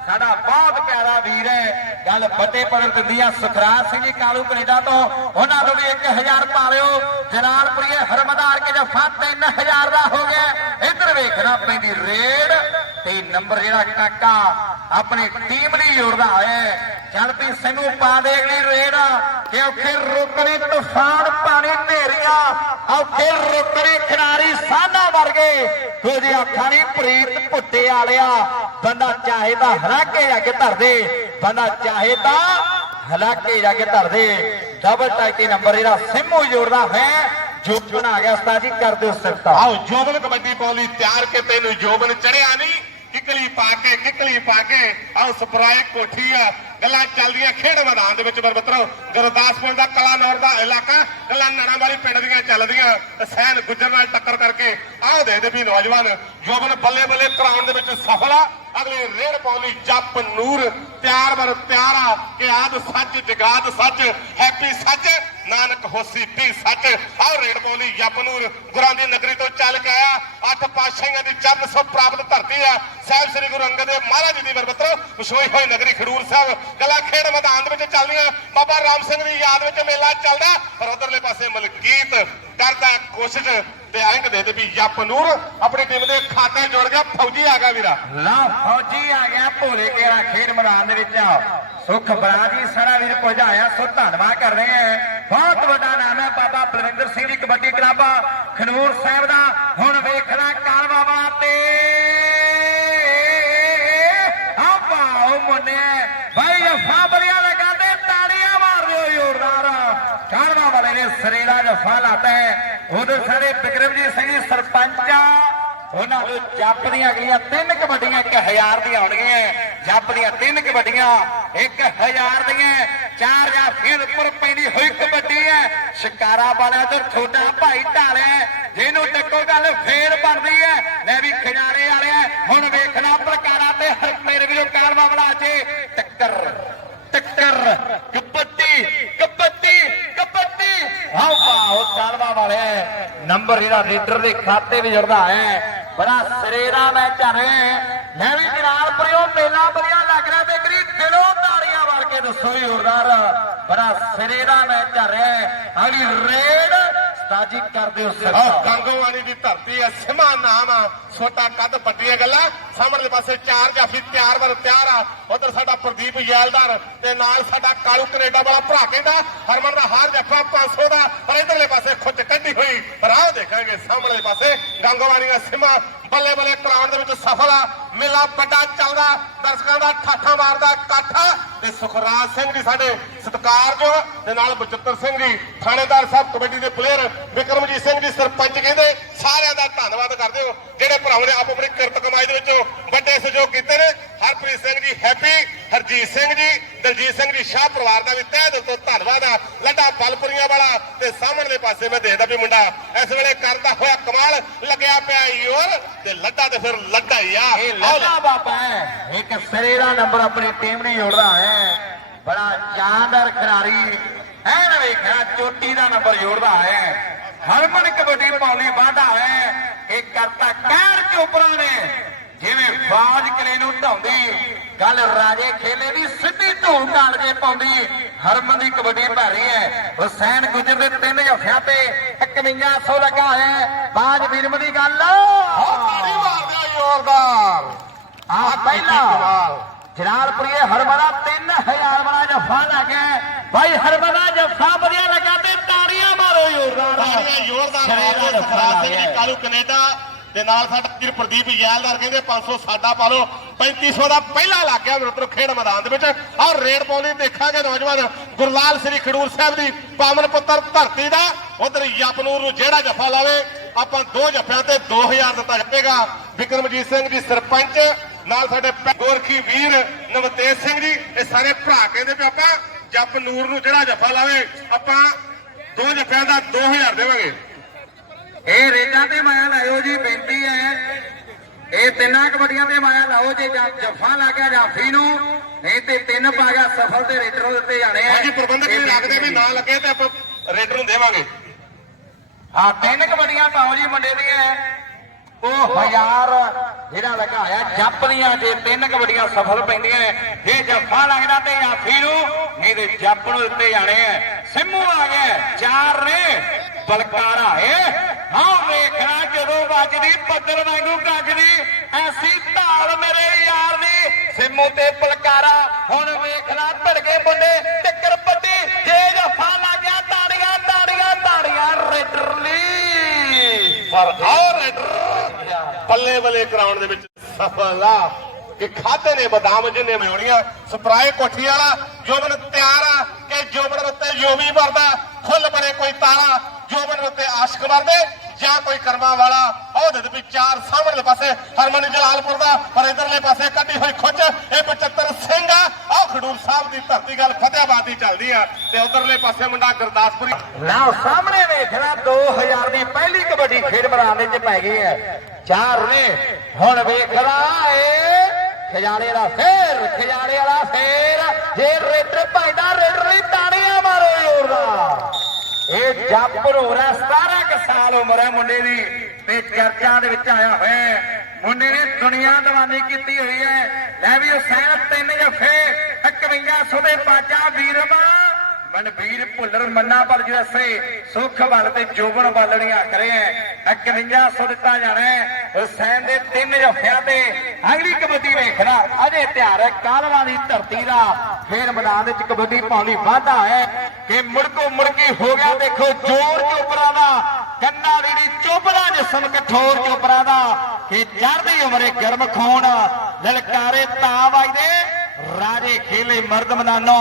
ਸਾਡਾ ਬਹੁਤ ਪਿਆਰਾ ਵੀਰ ਹੈ। ਗੱਲ ਵੱਡੇ ਪੜਨ ਆ ਸੁਖਰਾਜ ਸਿੰਘ ਜੀ ਕਾਲੂ ਕੈਨੇਡਾ ਤੋਂ। ਉਹਨਾਂ ਤੋਂ ਵੀ 1000 ਪਾ ਲਿਓ। ਜਲਾਲਪੁਰੀਏ ਹਰਮਦਾਰ ਕੇ ਜਫਾ 3000 ਦਾ ਹੋ ਗਿਆ। ਇੱਧਰ ਵੇਖਣਾ ਪੈਂਦੀ ਰੇਡ। ਤੇ ਨੰਬਰ ਜਿਹੜਾ ਕਾਕਾ ਆਪਣੀ ਟੀਮ ਲਈ ਜੋੜਦਾ ਹੈ। ਚੱਲ ਪੀ ਸਾਨੂੰ ਪਾ ਦੇ ਅਗਲੀ ਰੇਡ ਕਿ ਔਖੇ ਰੋਕਣੇ ਤੂਫਾਨ ਪਾਣੀ ਢੇਰੀਆਂ ਔਖੇ ਰੋਕਣੇ ਖਿਡਾਰੀ ਸਾਨਾ ਵਰਗੇ। ਤੁਝੇ ਅੱਖਾਂ ਨਹੀਂ, ਪ੍ਰੀਤ ਪੁੱਟੇ ਵਾਲਿਆ, ਬੰਦਾ ਚਾਹੇ ਤਾਂ ਹਲਾਕੇ ਜਾ ਕੇ ਧਰ ਦੇ। ਬੰਦਾ ਚਾਹੇ ਤਾਂ ਹਲਾਕੇ ਜਾ ਕੇ ਧਰ ਦੇ। ਡਬਲ ਟਾਈਟੀ ਨੰਬਰ ਜਿਹੜਾ ਸਿੰਮੂ ਜੋੜਦਾ ਹੈ ਜੋ ਬਣਾ ਗਿਆ ਉਸਤਾਦ ਜੀ, ਕਰ ਦਿਓ ਸਿਫਤਾ। ਆਓ, ਜੋਬਨ ਕਬੱਡੀ ਪੌਲੀ ਤਿਆਰ ਕੇ ਤੈਨੂੰ ਜੋਬਨ ਚੜਿਆ ਨਹੀਂ? ਕਿਕਲੀ ਪਾ ਕੇ ਕਿਕਲੀ ਪਾ ਕੇ ਆਓ ਸਪਰਾਏ ਕੋਠੀ ਆ ਗੱਲਾਂ ਚੱਲਦੀਆਂ ਖੇਡ ਮੈਦਾਨ ਦੇ ਵਿੱਚ ਬਰਬਤਰੋ ਗੁਰਦਾਸਪੁਰ ਦਾ ਕਲਾਨੌਰ ਦਾ ਇਲਾਕਾ, ਗੱਲਾਂ ਨਾਣਾ ਵਾਲੀ ਪਿੰਡ ਦੀਆਂ ਚੱਲਦੀਆਂ ਤੇ ਸੈਨ ਗੁੱਜਰ ਨਾਲ ਟੱਕਰ ਕਰਕੇ ਆਓ ਦੇ ਵੀ ਨੌਜਵਾਨ ਜੋਬਨ ਬੱਲੇ ਬੱਲੇ ਕਰਾਉਣ ਦੇ ਵਿੱਚ ਸਫਲ ਆ। ਅਗਲੀ ਰੇਡ ਪੌਲੀ ਜੱਪ ਨੂਰ, ਤਿਆਰ ਬਰ ਤਿਆਰਾ ਕਿ ਆਦ ਸੱਚ, ਜਗਾਦ ਸੱਚ, ਹੈਪੀ ਸੱਚ, ਨਾਨਕ ਹੋਸੀ ਪੀ ਸੱਚ। ਆਹ ਰੇੜ ਪੌਲੀ ਜੱਪ ਨੂਰ ਗੁਰਾਂ ਦੀ ਨਗਰੀ ਤੋਂ ਚੱਲ ਕੇ ਆਇਆ। ਅੱਠ ਪਾਤਸ਼ਾਹੀਆਂ ਦੀ ਚਰਨ ਸੋ ਪ੍ਰਾਪਤ ਧਰਤੀ ਆ। ਸਾਹਿਬ ਸ੍ਰੀ ਗੁਰੂ ਅੰਗਦ ਦੇਵ ਮਹਾਰਾਜ ਜੀ ਦੀ ਵਰਬਤਰ ਵਿਛੋਈ ਹੋਈ ਨਗਰੀ ਖਡੂਰ ਸਾਹਿਬ ਗੱਲਾਂ ਖੇਡ ਮੈਦਾਨ ਦੇ ਵਿੱਚ ਚੱਲਦੀਆਂ ਬਾਬਾ ਰਾਮ ਸਿੰਘ ਦੀ ਯਾਦ ਵਿੱਚ ਮੇਲਾ ਚੱਲਦਾ। ਪਰ ਉਧਰਲੇ ਪਾਸੇ ਮਲਕੀਤ ਕਰਦਾ ਕੋਸ਼ਿਸ਼ ਤੇ ਐਂਕ ਦੇ ਦੇ ਵੀ ਜੱਪ ਨੂਰ ਆਪਣੀ ਟੀਮ ਦੇ ਖਾਤੇ ਜੁੜ ਗਿਆ। ਫੌਜੀ ਆ ਗਿਆ ਵੀਰਾ। ਲਾ ਫੌਜੀ ਆ ਗਿਆ ਭੋਲੇ ਕੇਰਾ ਖੇਡ ਮੈਦਾਨ ਦੇ ਵਿੱਚ। ਸੁਖ ਬਰਾਜੀ, ਸਾਰਾ ਵੀਰ ਪਹੁੰਚਾਇਆ ਸੋ ਧੰਨਵਾਦ ਕਰ ਰਹੇ ਆ ਬਹੁਤ ਵੱਡਾ ਨਾਮ ਹੈ ਬਾਬਾ ਬਲਵਿੰਦਰ ਸਿੰਘ ਦੀ ਕਬੱਡੀ ਕਲੱਬ ਖਨੂਰ ਸਾਹਿਬ ਦਾ। ਹੁਣ ਵੇਖਣਾ ਕਾਲ ਬਾਬਾ ਤੇ ਆ ਵਾਓ ਮੁੰਨੇ ਭਾਈ ਜਫਾ ਬੜੀਆਂ ਲਗਾਦੇ ਤਾੜੀਆਂ ਮਾਰ ਦਿਓ ਜ਼ੋਰਦਾਰ ਕਾਲਵਾ ਵਾਲੇ ਸਾਡੇ ਬਿਕਰਮਜੀਤ ਸਿੰਘ ਜੀ, ਸਰਪੰਚ, ਉਹਨਾਂ ਨੂੰ ਜੱਪ ਦੀਆਂ ਅਗਲੀਆਂ ਤਿੰਨ ਕਬੱਡੀਆਂ 1000 ਦੀਆਂ ਆਉਣਗੀਆਂ ਜੱਪ ਦੀਆਂ ਤਿੰਨ ਕਬੱਡੀਆਂ 1000 ਦੀਆਂ। ਚਾਰ ਜਾਂ ਫਿਰ ਉੱਪਰ ਪੈਂਦੀ ਹੋਈ ਕਬੱਡੀ ਹੈ। ਸ਼ਿਕਾਰਾ ਵਾਲਾ ਤੇ ਛੋਟਾ ਭਾਈ ਢਾਲਿਆ ਜਿਹਨੂੰ ਟੱਕੋ ਗੱਲ ਫੇਰ ਬਣਦੀ ਹੈ। ਲੈ ਵੀ ਖਿਡਾਰੇ ਵਾਲਿਆ ਹੁਣ ਵੇਖਣਾ ਪ੍ਰਕਾਰਾਂ ਤੇ ਹਰ ਮੇਰੇ ਵੀਰੋ ਕਾਲਵਾ ਬਣਾ ਚ ਟੱਕਰ ਟੱਕਰ ਕਬੱਡੀ ਕਬੱਡੀ ਆਹ ਵਾਹ ਕਾਲਵਾ ਵਾਲੇ ਨੰਬਰ ਜਿਹੜਾ ਲੀਡਰ ਦੇ ਖਾਤੇ ਵਿੱਚ ਜੁੜਦਾ ਹੈ। ਬੜਾ ਸਰੇਰਾ ਮੈਂ ਮੈਚ ਆ ਮੈਂ ਵੀ ਜਨਾਲ ਪਰਿਓ ਮੇਲਾ ਬੜੀਆ ਲੱਗ ਰਿਹਾ। ਬੇਕਰੀ ਦਿਲੋਂ ਤਾੜੀਆਂ ਮਾਰ ਕੇ ਦੱਸੋ ਵੀ ਜ਼ੋਰਦਾਰ। ਬੜਾ ਸਰੇਰਾ ਮੈਂ ਮੈਚ ਰਿਹਾ ਹੈ। ਅਗਲੀ ਰੇਡ। ਸਤਾਜੀ ਕਰਦੇ ਹੋ ਆਹ ਗੰਗੋਵਾਲੀ ਦੀ ਧਰਤੀ ਐ ਸਿਮਾ ਨਾਮ ਆ, ਛੋਟਾ ਕੱਦ ਵੱਡੀਆਂ ਗੱਲਾਂ। ਸਾਹਮਣੇ ਪਾਸੇ ਚਾਰ ਜਾਫੀ ਤਿਆਰ ਬਰ ਤਿਆਰ ਆ। ਉਧਰ ਸਾਡਾ ਪ੍ਰਦੀਪ ਯੈਲਦਾਰ ਤੇ ਨਾਲ ਸਾਡਾ ਕਾਲੂ ਕੈਨੇਡਾ ਵਾਲਾ ਭਰਾ ਕਹਿੰਦਾ, ਹਰਮਨ ਦਾ ਹਾਰ ਜੱਫਾ 500 ਦਾ, ਪਰ ਇਧਰਲੇ ਪਾਸੇ ਖੁੱਚ ਕੱਢੀ ਹੋਈ। ਰਾਹ ਆਹ ਦੇਖਾਂਗੇ ਸਾਹਮਣੇ ਪਾਸੇ ਗੰਗੋਵਾਲੀਆਂ ਸਿਮਾ ਬੱਲੇ ਬੱਲੇ ਕਰਾਉਣ ਦੇ ਵਿੱਚ ਸਫਲ ਆ, ਮੇਲਾ ਵੱਡਾ ਚੱਲਦਾ, ਦਰਸ਼ਕਾਂ ਦਾ ਠਾਠਾ ਮਾਰਦਾ, ਇਕੱਠ ਤੇ ਸੁਖਰਾਜ ਸਿੰਘ ਜੀ ਸਾਡੇ ਸਤਿਕਾਰਯੋਗ ਤੇ ਨਾਲ ਬਚਿੱਤਰ ਸਿੰਘ ਜੀ, ਥਾਣੇਦਾਰ ਸਾਹਿਬ ਕਮੇਟੀ ਦੇ ਪਲੇਅਰ ਵਿਕਰਮਜੀਤ ਸਿੰਘ ਜੀ, ਸਰਪੰਚ ਕਹਿੰਦੇ, ਸਾਰਿਆਂ ਦਾ ਧੰਨਵਾਦ ਕਰਦੇ ਹੋ, ਜਿਹੜੇ ਭਰਾਵਾਂ ਨੇ ਆਪੋ ਆਪਣੀ ਕਿਰਤ ਕਮਾਈ ਦੇ ਵਿੱਚੋਂ ਵੱਡੇ ਸਹਿਯੋਗ ਕੀਤੇ ਨੇ। ਹਰਪ੍ਰੀਤ ਸਿੰਘ ਜੀ ਹੈਪੀ ਹਰਜੀਤ ਸਿੰਘ ਜੀ, ਦਲਜੀਤ ਸਿੰਘ ਜੀ ਸ਼ਾਹ ਪਰਿਵਾਰ ਦਾ ਵੀ ਤਹਿ ਦਿਲ ਤੋਂ ਧੰਨਵਾਦ ਆ। ਲੱਡਾ ਬਲਪੁਰੀਆਂ ਵਾਲਾ ਤੇ ਸਾਹਮਣੇ ਪਾਸੇ ਮੈਂ ਦੇਖਦਾ ਵੀ ਮੁੰਡਾ ਇਸ ਵੇਲੇ ਕਰਦਾ ਹੋਇਆ ਕਮਾਲ, ਲੱਗਿਆ ਪਿਆ ਯੋਰ ਤੇ ਲੱਡਾ ਤੇ ਫਿਰ ਲੱਡਾ ਹੀ ਆ। ਇਹ ਆਓ ਲੈ। ਲੱਲਾ ਬਾਬਾ ਹੈ। ਇੱਕ ਸਿਰੇ ਦਾ ਨੰਬਰ ਆਪਣੀ ਟੀਮ ਨੇ ਜੋੜਦਾ ਹੈ। ਬੜਾ ਸ਼ਾਨਦਾਰ ਖਿਡਾਰੀ ਐਨ ਵੇਖਿਆ ਚੋਟੀ ਦਾ ਨੰਬਰ ਜੋੜਦਾ ਹੈ। ਹਰਮਨ ਕਬੱਡੀ ਪੌਲੀ ਵਾਢਾ ਹੈ। ਇਹ ਕਰਤਾ ਕਹਿਰ ਚੋਪਰਾ ਨੇ। ਜਿਵੇਂ ਬਾਜ ਕਲੇ ਨੂੰ ਢਾਉਂਦੀ ਗੱਲ ਰਾਜੇ ਖੇਲੇ ਦੀ ਸਿੱਧੀ ਧੂੜ ਢਾਲ ਕੇ ਪਾਉਂਦੀ। ਹਰਮਨ ਦੀ ਕਬੱਡੀ ਭਾਰੀ ਹੈ। ਹੁਸੈਨ ਗੁਜਰ ਦੇ ਤਿੰਨ ਜਫਿਆਂ ਤੇ 5100 ਲੱਗਾ ਹੈ। ਬਾਜ ਵੀਰਮ ਦੀ ਗੱਲ। ਆਹ ਤਾੜੀ ਮਾਰਦੇ ਜ਼ੋਰਦਾਰ। ਆ ਪਹਿਲਾ ਜਲਾਲਪੁਰੀਏ ਹਰਮਨਾ 3000 ਵਾਲਾ ਜੱਫਾ ਲੱਗਿਆ ਭਾਈ ਹਰਮਨਾ ਜੱਫਾ ਵਧੀਆ ਲੱਗਾ ਤੇ ਤਾੜੀਆਂ ਮਾਰੋ ਜ਼ੋਰਦਾਰ। ਤਾੜੀਆਂ ਜ਼ੋਰਦਾਰ ਮਾਰਦੇ ਜੱਫਾ ਸਿੰਘ ਕਾਲੂ ਕੈਨੇਡਾ ਤੇ ਨਾਲ ਸਾਡਾ ਵੀਰ ਪ੍ਰਦੀਪ ਯੈਲਦਾਰ ਕਹਿੰਦੇ 500 ਸਾਡਾ ਪਾ ਲਓ 3500 ਦਾ ਪਹਿਲਾ ਲੱਗ ਗਿਆ ਮਿੱਤਰੋ ਖੇਡ ਮੈਦਾਨ ਦੇ ਵਿੱਚ। ਔਰ ਰੇਡ ਪਾਉਣੀ ਦੇਖਾਂਗੇ ਨੌਜਵਾਨ ਗੁਰਲਾਲ ਸ੍ਰੀ ਖਡੂਰ ਸਾਹਿਬ ਦੀ ਪਾਵਨ ਪੁੱਤਰ ਧਰਤੀ ਦਾ। ਉਧਰ ਯਪਨੂਰ ਨੂੰ ਜਿਹੜਾ ਜੱਫਾ ਲਾਵੇ, ਆਪਾਂ ਦੋ ਜੱਫਿਆਂ ਤੇ 2000 ਦਿੱਤਾ ਜਾਵੇਗਾ ਵਿਕਰਮਜੀਤ ਸਿੰਘ ਜੀ ਸਰਪੰਚ, ਨਾਲ ਸਾਡੇ ਗੋਰਖੀ ਵੀਰ ਨਵਤੇਜ ਸਿੰਘ ਜੀ, ਇਹ ਸਾਰੇ ਭਰਾ ਕਹਿੰਦੇ ਵੀ ਆਪਾਂ ਜਪ ਨੂਰ ਨੂੰ ਜਿਹੜਾ ਜੱਫਾ ਲਾਵੇ, ਆਪਾਂ ਦੋ ਜੱਫਿਆਂ ਦਾ 2000 ਦੇਵਾਂਗੇ। ਇਹ ਰੇਡਾਂ ਤੇ ਮਾਇਆ ਲਾਇਓ ਜੀ ਬੇਨਤੀ ਹੈ। ਇਹ ਤਿੰਨਾਂ ਕਬੱਡੀਆਂ ਤੇ ਮਾਇਆ ਲਾਓ ਜੇ ਜੱਫਾ ਲੱਗ ਗਿਆ ਜਾਫੀ ਨੂੰ। ਨਹੀਂ ਤੇ ਤਿੰਨ ਪਾ ਗਿਆ ਸਫਲ ਤੇ ਰੇਡਰ ਦਿੱਤੇ ਜਾਣੇ ਆ। ਹਾਂਜੀ ਪ੍ਰਬੰਧਕ ਜੀ ਲੱਗਦੇ ਵੀ ਨਾ ਲੱਗੇ ਤੇ ਆਪਾਂ ਰੇਡਰ ਨੂੰ ਦੇਵਾਂਗੇ। ਹਾਂ ਤਿੰਨ ਕਬੱਡੀਆਂ ਪਾਓ ਜੀ ਮੁੰਡੇ ਦੀਆਂ। ਉਹ ਹਜ਼ਾਰ ਜਿਹੜਾ ਲੱਗਾ ਹੋਇਆ ਜੱਪ ਦੀਆਂ ਜੇ ਤਿੰਨ ਕਬੱਡੀਆਂ ਸਫਲ ਪੈਂਦੀਆਂ। ਜੇ ਜੱਫਾ ਲੱਗਦਾ ਤੇ ਆਫੀ ਨੂੰ ਨਹੀਂ ਤੇ ਜੱਪ ਨੂੰ ਦਿੱਤੇ ਜਾਣੇ ਆ। ਸਿੰਮੂ ਆ ਗਿਆ ਚਾਰ ਨੇ ਬਲਕਾਰਾ ਏ ਜਦੋਂ ਵੱਜਦੀ ਵਾਂਗੂ ਗੱਜਦੀ ਐਸੀ ਢਾਲ ਮੇਰੇ ਯਾਰ ਦੀ। ਸਿੰਮੂ ਤੇ ਬਲਕਾਰਾ ਹੁਣ ਵੇਖਣਾ ਭੜਕੇ ਮੁੰਡੇ ਟੱਕਰ ਪੱਟੀ, ਜੇ ਜੱਫਾ ਲੱਗ ਗਿਆ, ਤਾੜੀਆਂ ਤਾੜੀਆਂ ਤਾੜੀਆਂ, ਰੇਡਰਲੀ। ਪਰ ਆਓ ਰੇਡਰ। ਪੱਲੇ ਬੱਲੇ ਕਰਾਉਣ ਦੇ ਵਿੱਚ ਸਫਲ ਆ। ਕਿ ਖਾਦੇ ਨੇ ਬਦਾਮ ਜਿੰਨੇ ਮਿਉਣੀਆਂ ਸਪਰਾਏ ਕੋਠੀ ਵਾਲਾ, ਜੋਬਨ ਤਿਆਰ ਆ। ਕਿ ਜੋਬਨ ਉੱਤੇ ਯੋਵੀ ਵਰਦਾ। ਫੁੱਲ ਬਣੇ ਕੋਈ ਤਾਰਾ। ਜੋਬਨ ਉੱਤੇ ਆਸ਼ਕ ਵਰਦੇ। ਜਾਂ ਕੋਈ ਕਰਮਾਂ ਵਾਲਾ। ਉਹਦੇ ਦੇ ਵੀ ਚਾਰ ਸਾਹਮਣੇ ਪਾਸੇ ਹਰਮਨ ਜਲਾਲਪੁਰ ਦਾ, ਪਰ ਇਧਰਲੇ ਪਾਸੇ ਕੱਢੀ ਹੋਈ ਖੁੱਚ, ਇਹ 75 ਸਿੰਘ ਆ। ਆਹ ਖਡੂਰ ਸਾਹਿਬ ਦੀ ਧਰਤੀ ਗੱਲ ਫਤਿਆਬਾਦ ਦੀ ਚੱਲਦੀ ਆ ਤੇ ਉਧਰਲੇ ਪਾਸੇ ਮੁੰਡਾ ਗੁਰਦਾਸਪੁਰੀ। ਲਓ ਸਾਹਮਣੇ ਵੇਖਣਾ 2000 ਦੀ ਪਹਿਲੀ ਕਬੱਡੀ ਖੇਡ ਮੈਦਾਨ ਦੇ ਵਿੱਚ ਪੈ ਗਈ ਹੈ। ਚਾਰ ਨੇ, ਹੁਣ ਵੇਖਦਾ ਏ ਖਜਾਲੇ ਦਾ ਫੇਰ ਖਜਾਲੇ ਵਾਲਾ ਫੇਰ। ਜੇ ਰੇਡਰ ਭਜਦਾ ਰੇਡਰ ਲਈ ਤਾੜੀਆਂ ਮਾਰੋ ਜ਼ੋਰਦਾਰ। ਇਹ ਜਾਪਰ ਹੋ ਰਿਹਾ 17 ਕੁ ਸਾਲ ਉਮਰ ਹੈ ਮੁੰਡੇ ਦੀ। ਤੇ ਚਰਚਾ ਦੇ ਵਿੱਚ ਆਇਆ ਹੋਇਆ ਮੁੰਡੇ ਨੇ ਦੁਨੀਆ ਦੀਵਾਨੀ ਕੀਤੀ ਹੋਈ ਹੈ। ਲੈ ਵੀ ਹੁਸੈਨ ਤਿੰਨ ਜਫੇ 5100 ਦੇ ਬਾਜਾ ਵੀਰਵਾ ਮਨਵੀਰ ਭੁੱਲਰ ਮੰਨਾ ਪਰ ਜੈਸੇ ਸੁਖ ਵੱਲ ਤੇ ਜੋਬਨ ਬਾਲਣੀਆਂ ਕਰੇ 5100 ਦਿੱਤਾ ਜਾਣਾ ਹੈ ਹੁਸੈਨ ਦੇ ਤਿੰਨ ਜਫਿਆਂ ਤੇ ਅਗਲੀ ਕਬੱਡੀ ਵੇਖਣਾ। ਅਜੇ ਤਿਆਰ ਹੈ ਕਾਲਵਾ ਦੀ ਧਰਤੀ ਦਾ ਫੇਰ ਮੈਦਾਨ ਵਿੱਚ ਕਬੱਡੀ ਪਾਉਣੀ ਵਾਧਾ ਹੈ ਕਿ ਮੁੜਕੋ ਮੁੜਕੀ ਹੋ ਗਿਆ, ਦੇਖੋ, ਜੋਰ ਚੋਪਰਾ ਦਾ, ਕੰਨਾ ਦੀ ਚੋਪਰਾ ਜਿਸਮ ਕਠੋਰ ਚੋਪਰਾ ਦਾ, ਕਿ ਚੜ੍ਹਦੀ ਉਮਰੇ ਗਰਮ ਖੂਨ, ਲਲਕਾਰੇ ਤਾਂ ਵੱਜਦੇ ਰਾਜੇ ਖੇਲੇ ਮਰਦ ਮਦਾਨੋ,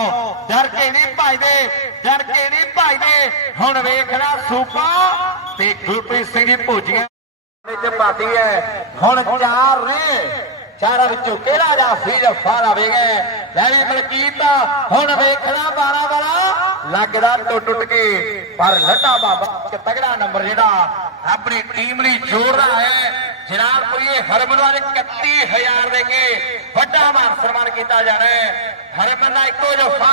ਡਰ ਕੇ ਨਹੀਂ ਭਜਦੇ, ਡਰ ਕੇ ਨਹੀਂ ਭਜਦੇ। ਹੁਣ ਵੇਖਣਾ ਸੂਪਾ ਤੇ ਗੁਰਪ੍ਰੀਤ ਸਿੰਘ ਜੀ ਭੋਜੀਆਂ ਵਿੱਚ ਪਾਤੀ ਹੈ। ਹੁਣ ਚਾਰ ਨੇ ਚਾਰਾਂ ਵਿੱਚੋਂ ਕਿਹੜਾ ਜਾਫੀ ਜਫਾ ਲਾਵੇਗਾ ਲੈ ਵੀ ਮਲਕੀਤ ਹੁਣ ਵੇਖਣਾ 12 ਵਾਲਾ। ਲੱਗਦਾ ਟੁੱਟ ਟੁੱਟ ਕੇ, ਪਰ ਲੱਟਾ ਬਾਬਾ ਇੱਕ ਤਗੜਾ ਨੰਬਰ ਜਿਹੜਾ ਆਪਣੀ ਟੀਮ ਲਈ ਜੋੜਦਾ ਹੈ। ਜਨਾਬ ਜਨਾਬਪੁਰੀਏ ਹਰਮਨ ਵਾਲੇ 31000 ਦੇ ਕੇ ਵੱਡਾ ਮਾਨ ਸਨਮਾਨ ਕੀਤਾ ਜਾਣਾ ਹੈ। ਹਰਮਨ ਦਾ ਇੱਕੋ ਜਫਾ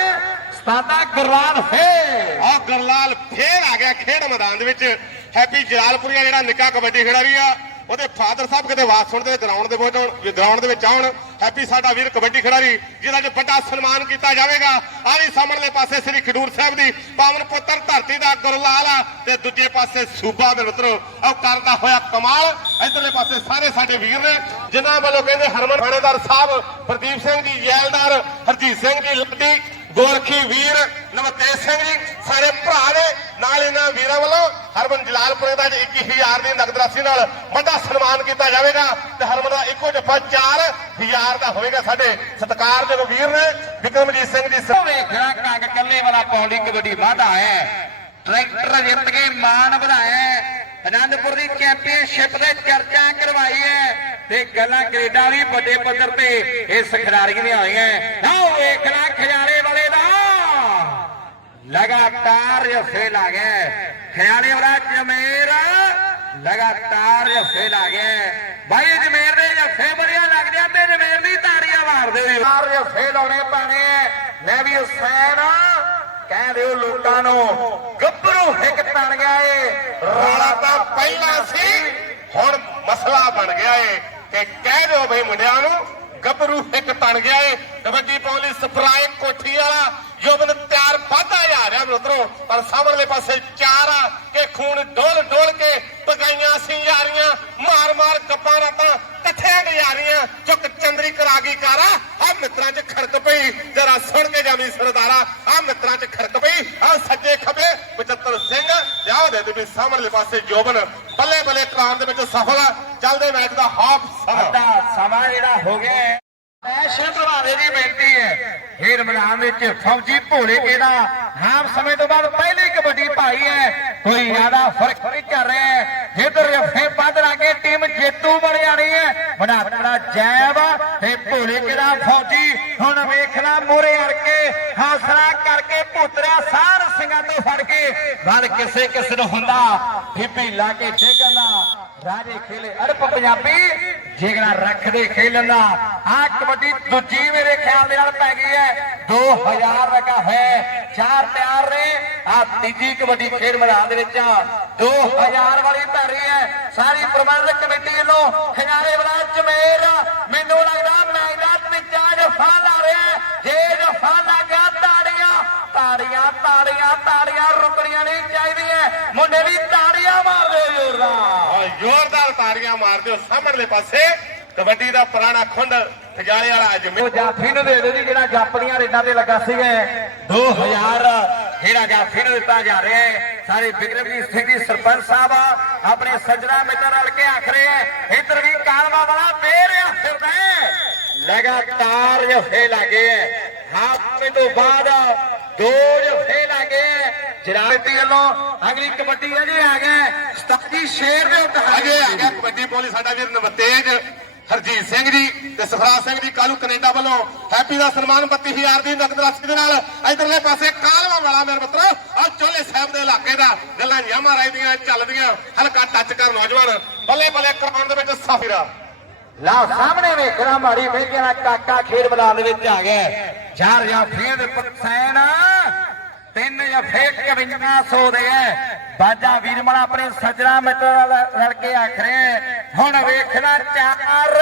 ਸਤਾਦਾ ਗੁਰਲਾਲ ਹੈ ਆ ਗਰਲਾਲ ਫੇਰ ਆ ਗਿਆ ਖੇਡ ਮੈਦਾਨ ਦੇ ਵਿੱਚ। ਹੈਪੀ ਜਲਾਲਪੁਰੀਆ ਜਿਹੜਾ ਨਿੱਕਾ ਕਬੱਡੀ ਖਿਡਾਰੀ ਆ, ਉਹਦੇ ਫਾਦਰ ਸਾਹਿਬ ਕਿਤੇ ਆਵਾਜ਼ ਸੁਣਦੇ ਗਰਾਊਂਡ ਦੇ ਵਿੱਚ ਆਉਣ ਗਰਾਊਂਡ ਦੇ ਵਿੱਚ ਆਉਣ। ਹੈਪੀ ਸਾਡਾ ਵੀਰ ਕਬੱਡੀ ਖਿਡਾਰੀ, ਜਿਹਦਾ ਅੱਜ ਵੱਡਾ ਸਨਮਾਨ ਕੀਤਾ ਜਾਵੇਗਾ। ਆ ਸਾਹਮਣੇ ਪਾਸੇ ਸ੍ਰੀ ਖਡੂਰ ਸਾਹਿਬ ਦੀ ਪਾਵਨ ਪੁੱਤਰ ਧਰਤੀ ਦਾ ਗੁਰਲਾਲ ਆ, ਤੇ ਦੂਜੇ ਪਾਸੇ ਸੂਬਾ ਦੇ ਮਿੱਤਰੋ। ਉਹ ਕਰਦਾ ਹੋਇਆ ਕਮਾਲ। ਇਧਰਲੇ ਪਾਸੇ ਸਾਰੇ ਸਾਡੇ ਵੀਰ ਨੇ, ਜਿਨ੍ਹਾਂ ਵੱਲੋਂ ਕਹਿੰਦੇ ਹਰਮਨ ਥਾਣੇਦਾਰ ਸਾਹਿਬ, ਪ੍ਰਦੀਪ ਸਿੰਘ ਜੀ ਜੈਲਦਾਰ ਹਰਜੀਤ ਸਿੰਘ ਜੀ, ਲੱਡੀ ਗੋਰਖੀ ਵੀਰ ਨਵਤੇਜ ਸਿੰਘ ਜੀ, ਸਾਰੇ ਭਰਾ ਨੇ ਨਾਲ ਇਹਨਾਂ ਵੀਰਾਂ ਵੱਲੋਂ ਹਰਮਨ ਜਲਾਲਪੁਰੇ ਦਾ 21000 ਦੀ ਨਗਦ ਰਾਸ਼ੀ ਨਾਲ ਵੱਡਾ ਸਨਮਾਨ ਕੀਤਾ ਜਾਵੇਗਾ ਤੇ ਹਰਮਨ ਦਾ ਇੱਕੋ ਜੱਫਾ 4000 ਦਾ ਹੋਵੇਗਾ ਸਾਡੇ ਸਤਿਕਾਰਯੋਗ ਵੀਰ ਨੇ, ਵਿਕਰਮਜੀਤ ਸਿੰਘ ਜੀ ਉਹ ਵੇਖਣਾ ਕੰਗ ਕੱਲੇ ਵਾਲਾ ਪੌਂਡੀ ਕਬੱਡੀ ਵਾਧਾ ਹੈ, ਟਰੈਕਟਰ ਜਿੱਤ ਕੇ ਮਾਣ ਵਧਾਇਆ ਅਨੰਦਪੁਰ ਦੀ ਚੈਂਪੀਅਨਸ਼ਿਪ ਦੇ ਚਰਚਾ ਕਰਵਾਈ ਹੈ ਤੇ ਗੱਲਾਂ ਕੈਨੇਡਾ ਵੀ ਵੱਡੇ ਪੱਧਰ ਤੇ ਇਸ ਖਿਡਾਰੀ ਦੀਆਂ ਹੋਈਆਂ ਆਓ ਵੇਖਣਾ ਖਿਡਾਰੇ ਵਾਲੇ ਦਾ। ਲਗਾਤਾਰ ਜਫੇ ਲਾ ਗਏ ਖਿਆਲੇ ਵਾਲਾ ਜਮੇਰ, ਲਗਾਤਾਰ ਜਫੇ ਲਾ ਗਿਆ ਬਾਈ ਜਮੇਰ ਦੇ ਜਫੇ ਬੜੀਆਂ ਲੱਗਦੇ ਆ ਤੇ ਜਮੇਰ ਦੀ ਤਾੜੀਆਂ ਮਾਰਦੇ ਨੇ। ਚਾਰ ਲਾਉਣੇ ਪਾਣੇ ਐ। ਲੈ ਵੀ ਹੁਸੈਨ ਕਹਿ ਦਿਓ ਲੋਕਾਂ ਨੂੰ ਹਿੱਕ ਗਿਆ ਏ। ਰੌਲਾ ਤਾਂ ਪਹਿਲਾਂ ਸੀ, ਹੁਣ ਮਸਲਾ ਬਣ ਗਿਆ ਏ। ਕਿ ਕਹਿ ਦਿਓ ਬਈ ਮੁੰਡਿਆਂ ਨੂੰ, ਗੱਭਰੂ ਇੱਕ ਤਣ ਗਿਆ ਏ। ਕਬੱਡੀ ਪਾਉਣ ਲਈ ਸਪਰਾਏ ਕੋਠੀ ਵਾਲਾ ਯੋਬਨ ਤਿਆਰ ਵਾਧਾ ਜਾ ਰਿਹਾ ਮਿੱਤਰੋ। ਪਰ ਸਾਹਮਣੇ ਪਾਸੇ ਚਾਰ ਆ ਕਿ ਖੂਨ ਡੋਲ ਡੋਲ ਕੇ ਪਗਾਈਆਂ ਸੀ ਯਾਰੀਆਂ ਮਾਰ ਮਾਰ ਗੱਪਾਂ ਰਾਤਾਂ ਇਕੱਠੇ ਗੁਜ਼ਾਰੀਆਂ ਚੁੱਕ ਚੰਦਰੀ ਕਰਾ ਗਈ ਕਾਰਾ। ਆ ਮਿੱਤਰਾਂ 'ਚ ਖੜਕ ਪਈ। ਜਰਾ ਸੁਣ ਕੇ ਜਾਵੀ ਸਰਦਾਰਾ। ਆ ਮਿੱਤਰਾਂ 'ਚ ਖੜਕ ਪਈ। ਆ ਸੱਜੇ ਖੱਬੇ 75 ਸਿੰਘ। ਵਿਆਹ ਦੇ ਤੇ ਵੀ ਸਾਹਮਣੇ ਪਾਸੇ ਜੋਬਨ। ਬੱਲੇ ਬੱਲੇ ਕਰਾਉਣ ਦੇ ਵਿੱਚ ਸਫਲ। ਚੱਲਦੇ ਮੈਚ ਦਾ ਹਾਫ ਸਮਾਂ। ਸਮਾਂ ਜਿਹੜਾ ਹੋ ਗਿਆ ਹੈ। ਐਸ਼ਨ ਪ੍ਰਭਾਵੇ ਦੀ ਬੇਨਤੀ ਹੈ। ਖੇਡ ਮੈਦਾਨ ਵਿੱਚ ਫੌਜੀ ਭੋਲੇ ਕੇ ਦਾ ਹਾਮ ਸਮੇਂ ਤੋਂ ਬਾਅਦ ਪਹਿਲੀ ਕਬੱਡੀ ਪਾਈ ਹੈ। ਕੋਈ ਜ਼ਿਆਦਾ ਫ਼ਰਕ ਨਹੀਂ ਕਰ ਰਿਹਾ ਹੈ। ਜਿੱਧਰ ਰਫੇ ਪੱਧ ਲਾਗੇ ਟੀਮ ਜੇਤੂ ਬਣ ਜਾਣੀ ਹੈ। ਬੜਾ ਬੜਾ ਜੈ ਤੇ ਭੋਲੇ ਕੇ ਫੌਜੀ? ਹੁਣ ਵੇਖਣਾ ਮੋਰੇ ਅੜ ਕੇ ਹੌਸਲਾ ਕਰਕੇ ਪੁੱਤਰਿਆ ਸਾਰ ਸਿੰਘਾਂ ਤੋਂ ਫੜ ਕੇ। ਗੱਲ ਕਿਸੇ ਕਿਸੇ ਨੂੰ ਹੁੰਦਾ ਫੀਪੀ ਲਾ ਕੇ ਠੇਕਣ ਦਾ ਰਾਜੇ ਖੇਲੇ ਅੜਪ ਪੰਜਾਬੀ ਜਿਗਣਾ ਰੱਖਦੇ ਖੇਲਣ। ਦਾ ਆ ਕਬੱਡੀ ਦੂਜੀ ਮੇਰੇ ਖਿਆਲ ਦੇ ਨਾਲ ਪੈ ਗਈ ਹੈ। 2000 ਰਕਾ ਹੈ, ਚਾਰ ਪਿਆਰ ਨੇ। ਆ ਤੀਜੀ ਕਬੱਡੀ ਖੇਡ ਮੈਦਾਨ ਦੇ ਵਿੱਚ 2000 ਵਾਲੀ ਪੈ ਰਹੀ ਹੈ। ਸਾਰੀ ਪ੍ਰਬੰਧਕ ਕਮੇਟੀ ਵੱਲੋਂ ਖਿਡਾਰੇ ਵਾਲਾ ਚਮੇਰ। ਮੈਨੂੰ ਲੱਗਦਾ ਮੈਚ ਦਾ ਤੀਜਾ ਜਫਾ ਲਾ ਰਿਹਾ ਹੈ। ਜੇ ਜਫਾ ਲੱਗ ਗਿਆ ਤਾੜੀਆਂ ਤਾੜੀਆਂ ਤਾੜੀਆਂ ਤਾੜੀਆਂ ਰੁਕਣੀਆਂ ਨਹੀਂ ਚਾਹੀਦੀਆਂ। ਮੁੰਡੇ ਵੀ ਤਾੜੀਆਂ ਮਾਰਦੇ ਜ਼ੋਰਦਾਰ ਆ ਜ਼ੋਰਦਾਰ ਤਾੜੀਆਂ ਮਾਰਦੇ ਹੋ ਸਾਹਮਣੇ ਪਾਸੇ। ਕਬੱਡੀ ਦਾ ਪੁਰਾਣਾ ਖੁੰਡ ਖਜਾਲੇ ਵਾਲਾ ਅਜਮੇਰ ਉਹ ਜਾਫੀ ਨੂੰ ਦੇ ਦਿਓ ਜੀ ਜਿਹੜਾ ਜਾਪਣੀਆਂ ਰੇਡਾਂ ਤੇ ਲੱਗਾ ਸੀਗਾ। 2000 ਜਿਹੜਾ ਜਾਫੀ ਨੂੰ ਦਿੱਤਾ ਜਾ ਰਿਹਾ ਹੈ। ਸਾਰੇ ਬਿਕਰਮਜੀਤ ਸਿੰਘ ਜੀ ਸਰਪੰਚ ਸਾਹਿਬ ਆਪਣੇ ਸੱਜਣਾ ਮਿੱਤਰ ਰਲ ਕੇ ਆਖ ਰਹੇ ਹੈ ਇੱਧਰ ਵੀ ਕਾਲਵਾ ਵਾਲਾ ਫੇਰਿਆ ਫਿਰਦਾ ਲਗਾਤਾਰ ਜਫੇ ਲੱਗੇ ਹੈ ਹਾਫੇ ਤੋਂ ਬਾਅਦ ਦੋ ਜਫੇ ਲੱਗੇ ਜਨਾਬਤੀ ਵੱਲੋਂ ਅਗਲੀ ਕਬੱਡੀ ਹੈ ਜੀ ਆ ਗਏ ਸਤਾਜੀ ਸ਼ੇਰ ਦੇ ਉੱਤੇ ਅਜੇ ਆ ਗਿਆ ਕਬੱਡੀ ਬੋਲੀ ਸਾਡਾ ਵੀਰ ਨਵਤੇਜ। ਹਰਜੀਤ ਸਿੰਘ ਜੀ ਤੇ ਸਖਰਾਜ ਸਿੰਘ ਜੀ ਕਾਲੂ ਕੈਨੇਡਾ ਵੱਲੋਂ ਹੈਪੀ ਦਾ ਸਨਮਾਨ 32000 ਦੀ ਨਕਦ ਰਾਸ਼ੀ ਦੇ ਨਾਲ ਇਧਰਲੇ ਪਾਸੇ ਕਾਲਵਾ ਵਾਲਾ ਮੇਰੇ ਮਿੱਤਰੋ ਆ ਚੋਲੇ ਸਾਹਿਬ ਦੇ ਇਲਾਕੇ ਦਾ ਗੱਲਾਂ ਜਾਮਾ ਰਾਈਦੀਆਂ ਚੱਲਦੀਆਂ ਹਲਕਾ ਟੱਚ ਕਰ ਨੌਜਵਾਨ ਬੱਲੇ ਬੱਲੇ ਕਰਾਉਣ ਦੇ ਵਿੱਚ ਸਾਫੀਰਾ। ਲਓ ਸਾਹਮਣੇ ਵੇਖਣਾ ਮਾੜੀ ਨਾਲ ਕਾਕਾ ਖੇਡ ਮੈਦਾਨ ਦੇ ਵਿੱਚ ਆ ਗਿਆ। ਚਾਰ ਜਾਂ ਫੇਰ ਪਕਸੈਨ ਤਿੰਨ ਜਾਂ ਫੇਰ ਕਵਿੰਨਾ ਸੋ ਬਾਜਾ ਵੀਰਮਲ ਆਪਣੇ ਸੱਜਣਾ ਮਿੱਤਰ ਰਲ ਕੇ ਆਖ ਰਹੇ ਹੁਣ ਵੇਖਣਾ ਚਾਰ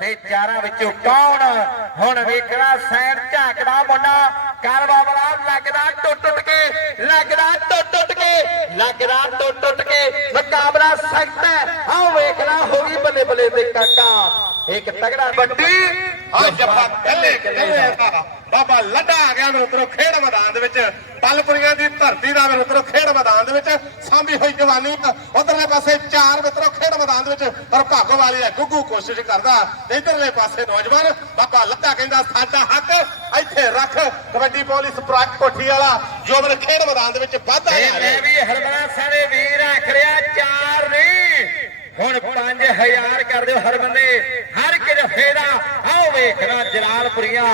ਤੇ ਚਾਰਾਂ ਵਿੱਚੋਂ ਕੌਣ? ਹੁਣ ਵੇਖਣਾ ਸੈਨ ਝਾਕਦਾ ਮੁੰਡਾ। ਕਾਰਵਾ ਵਾਲਾ ਲੱਗਦਾ ਟੁੱਟ ਟੁੱਟ ਕੇ, ਲੱਗਦਾ ਟੁੱਟ ਟੁੱਟ ਕੇ, ਲੱਗਦਾ ਟੁੱਟ ਟੁੱਟ ਕੇ। ਮੁਕਾਬਲਾ ਸਖਤ ਹੈ ਆਓ ਵੇਖਣਾ ਹੋ ਗਈ ਬੱਲੇ ਬੱਲੇ ਤੇ ਕਾਕਾ। ਇੱਕ ਤਗੜਾ ਵੱਡੀ ਆ ਜੱਫਾ ਕੱਲੇ ਕੱਲੇ ਦਾ। ਬਾਬਾ ਲੱਡਾ ਆ ਗਿਆ ਮਿੱਤਰੋ ਖੇਡ ਮੈਦਾਨ ਦੇ ਵਿੱਚ। ਪਲਪੁਰੀਆਂ ਦੀ ਧਰਤੀ ਦਾ ਮਿੱਤਰੋ ਖੇਡ ਮੈਦਾਨ ਦੇ ਵਿੱਚ। ਸਾਂਭੀ ਹੋਈ ਜਵਾਨੀ ਉਧਰਲੇ ਪਾਸੇ ਚਾਰ ਮਿੱਤਰੋ ਖੇਡ ਮੈਦਾਨ ਦੇ ਵਿੱਚ। ਪਰ ਭਾਗੋ ਵਾਲੀ ਹੈ ਗੁੱਗੂ ਕੋਸ਼ਿਸ਼ ਕਰਦਾ। ਤੇ ਇਧਰਲੇ ਪਾਸੇ ਨੌਜਵਾਨ ਬਾਬਾ ਲੱਡਾ ਕਹਿੰਦਾ ਸਾਡਾ ਹੱਕ ਇੱਥੇ ਰੱਖ। ਕਬੱਡੀ ਪੁਲਿਸ ਪ੍ਰਾਕ ਕੋਠੀ ਵਾਲਾ ਜੋਬਨ ਖੇਡ ਮੈਦਾਨ ਦੇ ਵਿੱਚ ਵਾਧਾ ਇਹ ਜਾ ਮੈਂ ਵੀ ਹਰਮਨਾ ਸਾਰੇ ਵੀਰ ਆਖ ਰਿਹਾ ਚਾਰ ਨਹੀਂ। ਹੁਣ 5000 ਕਰ ਦਿਓ ਹਰ ਬੰਦੇ। ਹਰ ਇੱਕ ਜਫੇ ਦਾ ਆਓ ਵੇਖਣਾ ਜਲਾਲਪੁਰੀਆਂ।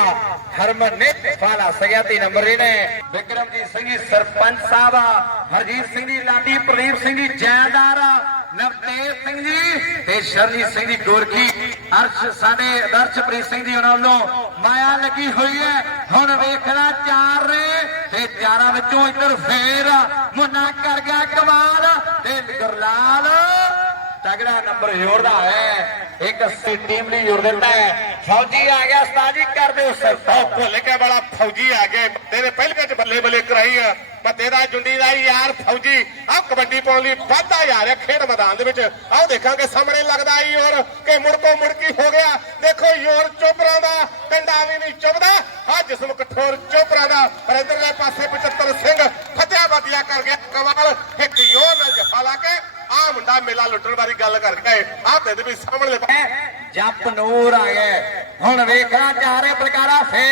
ਹਰਮਨ ਨੇ ਫਾਲਾ ਸਗਿਆ ਨੰਬਰ ਇਹਨੇ। ਵਿਕਰਮਜੀਤ ਸਿੰਘ ਜੀ, ਸਰਪੰਚ ਸਾਹਿਬ ਹਰਜੀਤ ਸਿੰਘ ਜੀ, ਲਾਡੀ ਪ੍ਰਦੀਪ ਸਿੰਘ ਜੀ ਜੈਦਾਰ ਨਵਤੇਜ ਸਿੰਘ ਜੀ ਤੇ ਸ਼ਰਜੀਤ ਸਿੰਘ ਜੀ, ਗੋਰਖੀ। ਅਰਸ਼, ਸਾਡੇ ਦਰਸ਼ਪ੍ਰੀਤ ਸਿੰਘ ਜੀ ਉਹਨਾਂ ਵੱਲੋਂ ਮਾਇਆ ਲੱਗੀ ਹੋਈ ਹੈ। ਹੁਣ ਵੇਖਣਾ ਚਾਰ ਨੇ ਤੇ ਚਾਰਾਂ ਵਿੱਚੋਂ ਇੱਧਰ ਫੇਰ ਮੁੰਨਾ ਕਰ ਗਿਆ ਕਮਾਲ ਤੇ ਗੁਰਲਾਲ। ਤਗੜਾ ਨੰਬਰ ਜੋੜਦਾ ਹੈ। ਇੱਕ ਸੀ ਟੀਮ ਲਈ ਜੋੜ ਦਿੰਦਾ ਹੈ। ਫੌਜੀ ਆ ਗਿਆ, ਉਸਤਾਦ ਜੀ ਕਰ ਦਿਓ ਉਹ ਭੁੱਲ ਕੇ ਬੜਾ ਫੌਜੀ ਆ ਗਏ ਤੇਰੇ ਪਹਿਲੇ ਚ ਬੱਲੇ ਬੱਲੇ ਕਰਾਈ ਆ। ਮੱਤੇ ਦਾ ਜੁੰਡੀ ਦਾ ਯਾਰ ਫੌਜੀ। ਆ ਕਬੱਡੀ ਪਾਉਣ ਲਈ ਵਾਧਾ ਯਾਰ ਹੈ ਖੇਡ ਮੈਦਾਨ ਦੇ ਵਿੱਚ। ਆਓ ਦੇਖਾਂਗੇ ਸਾਹਮਣੇ ਲੱਗਦਾ ਈ ਔਰ ਕਿ ਮੁੜਕੋ ਮੁੜਕੀ ਹੋ ਗਿਆ। ਦੇਖੋ ਯੋਰ ਚੋਪਰਾ ਦਾ ਕੰਡਾ ਵੀ ਨਹੀਂ ਚੁੱਭਦਾ ਆ ਜਿਸਮ ਕਠੋਰ ਚੋਪਰਾ ਦਾ। ਪਰ ਇਧਰਲੇ ਪਾਸੇ 75 ਸਿੰਘ ਫਤਿਆਬਾਦੀਆ ਕਰ ਗਿਆ। ਕਮਾਲ ਇੱਕ ਯੋਰ ਨਾਲ ਜੱਫਾ ਲਾ ਕੇ ਆ ਮੁੰਡਾ ਮੇਲਾ ਲੁੱਟਣ ਬਾਰੇ ਗੱਲ ਕਰਕੇ ਗਏ ਆ ਤੇ ਵੀ ਸਾਹਮਣੇ ਜੱਪ ਨੂਰ ਆ ਗਿਆ ਹੁਣ ਵੇਖਣਾ ਚਾਰੇ ਪ੍ਰਕਾਰਾ ਫੇ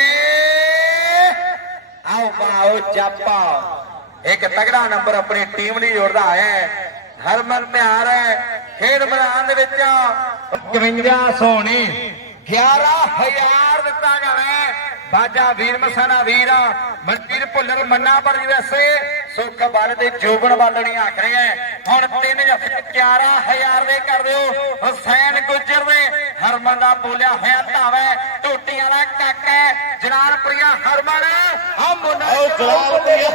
ਆਓ ਬਾਓ ਜੱਪਾ। ਇੱਕ ਤਗੜਾ ਨੰਬਰ ਆਪਣੀ ਟੀਮ ਲਈ ਜੋੜਦਾ ਹੈ। ਹਰਮਨ ਪਿਆਰ ਹੈ। ਖੇਡ ਮੈਦਾਨ ਦੇ ਵਿੱਚ। 51 ਸੋਨੀ 11000 ਦਿੱਤਾ ਜਾਣਾ ਹੈ। ਬਾਜਾ ਵੀਰ ਮਸਾਨਾ ਵੀਰਾ ਮਨਪੀਰ ਭੁੱਲਰ ਮੰਨਾ ਪਰ ਵੈਸੇ ਸੁੱਖ ਬਲ ਦੇ ਜੋਬਨ ਬਾਲਣੀ ਆਖ ਰਹੇ ਹੁਣ ਤਿੰਨ ਜਫੇ 11000 ਦੇ ਕਰ ਦਿਓ। ਹੁਸੈਨ ਗੁੱਜਰ ਦੇ ਹਰਮਨ ਦਾ ਬੋਲਿਆ ਹੋਇਆ ਧਾਵਾ ਟੋਟੀਆਂ ਦਾ ਕਾਕਾ ਜਲਾਲਪੁਰੀਆ ਹਰਮਨ ਆ ਮੁੰਡਾ ਆਓ ਜਲਾਲਪੁਰੀਆ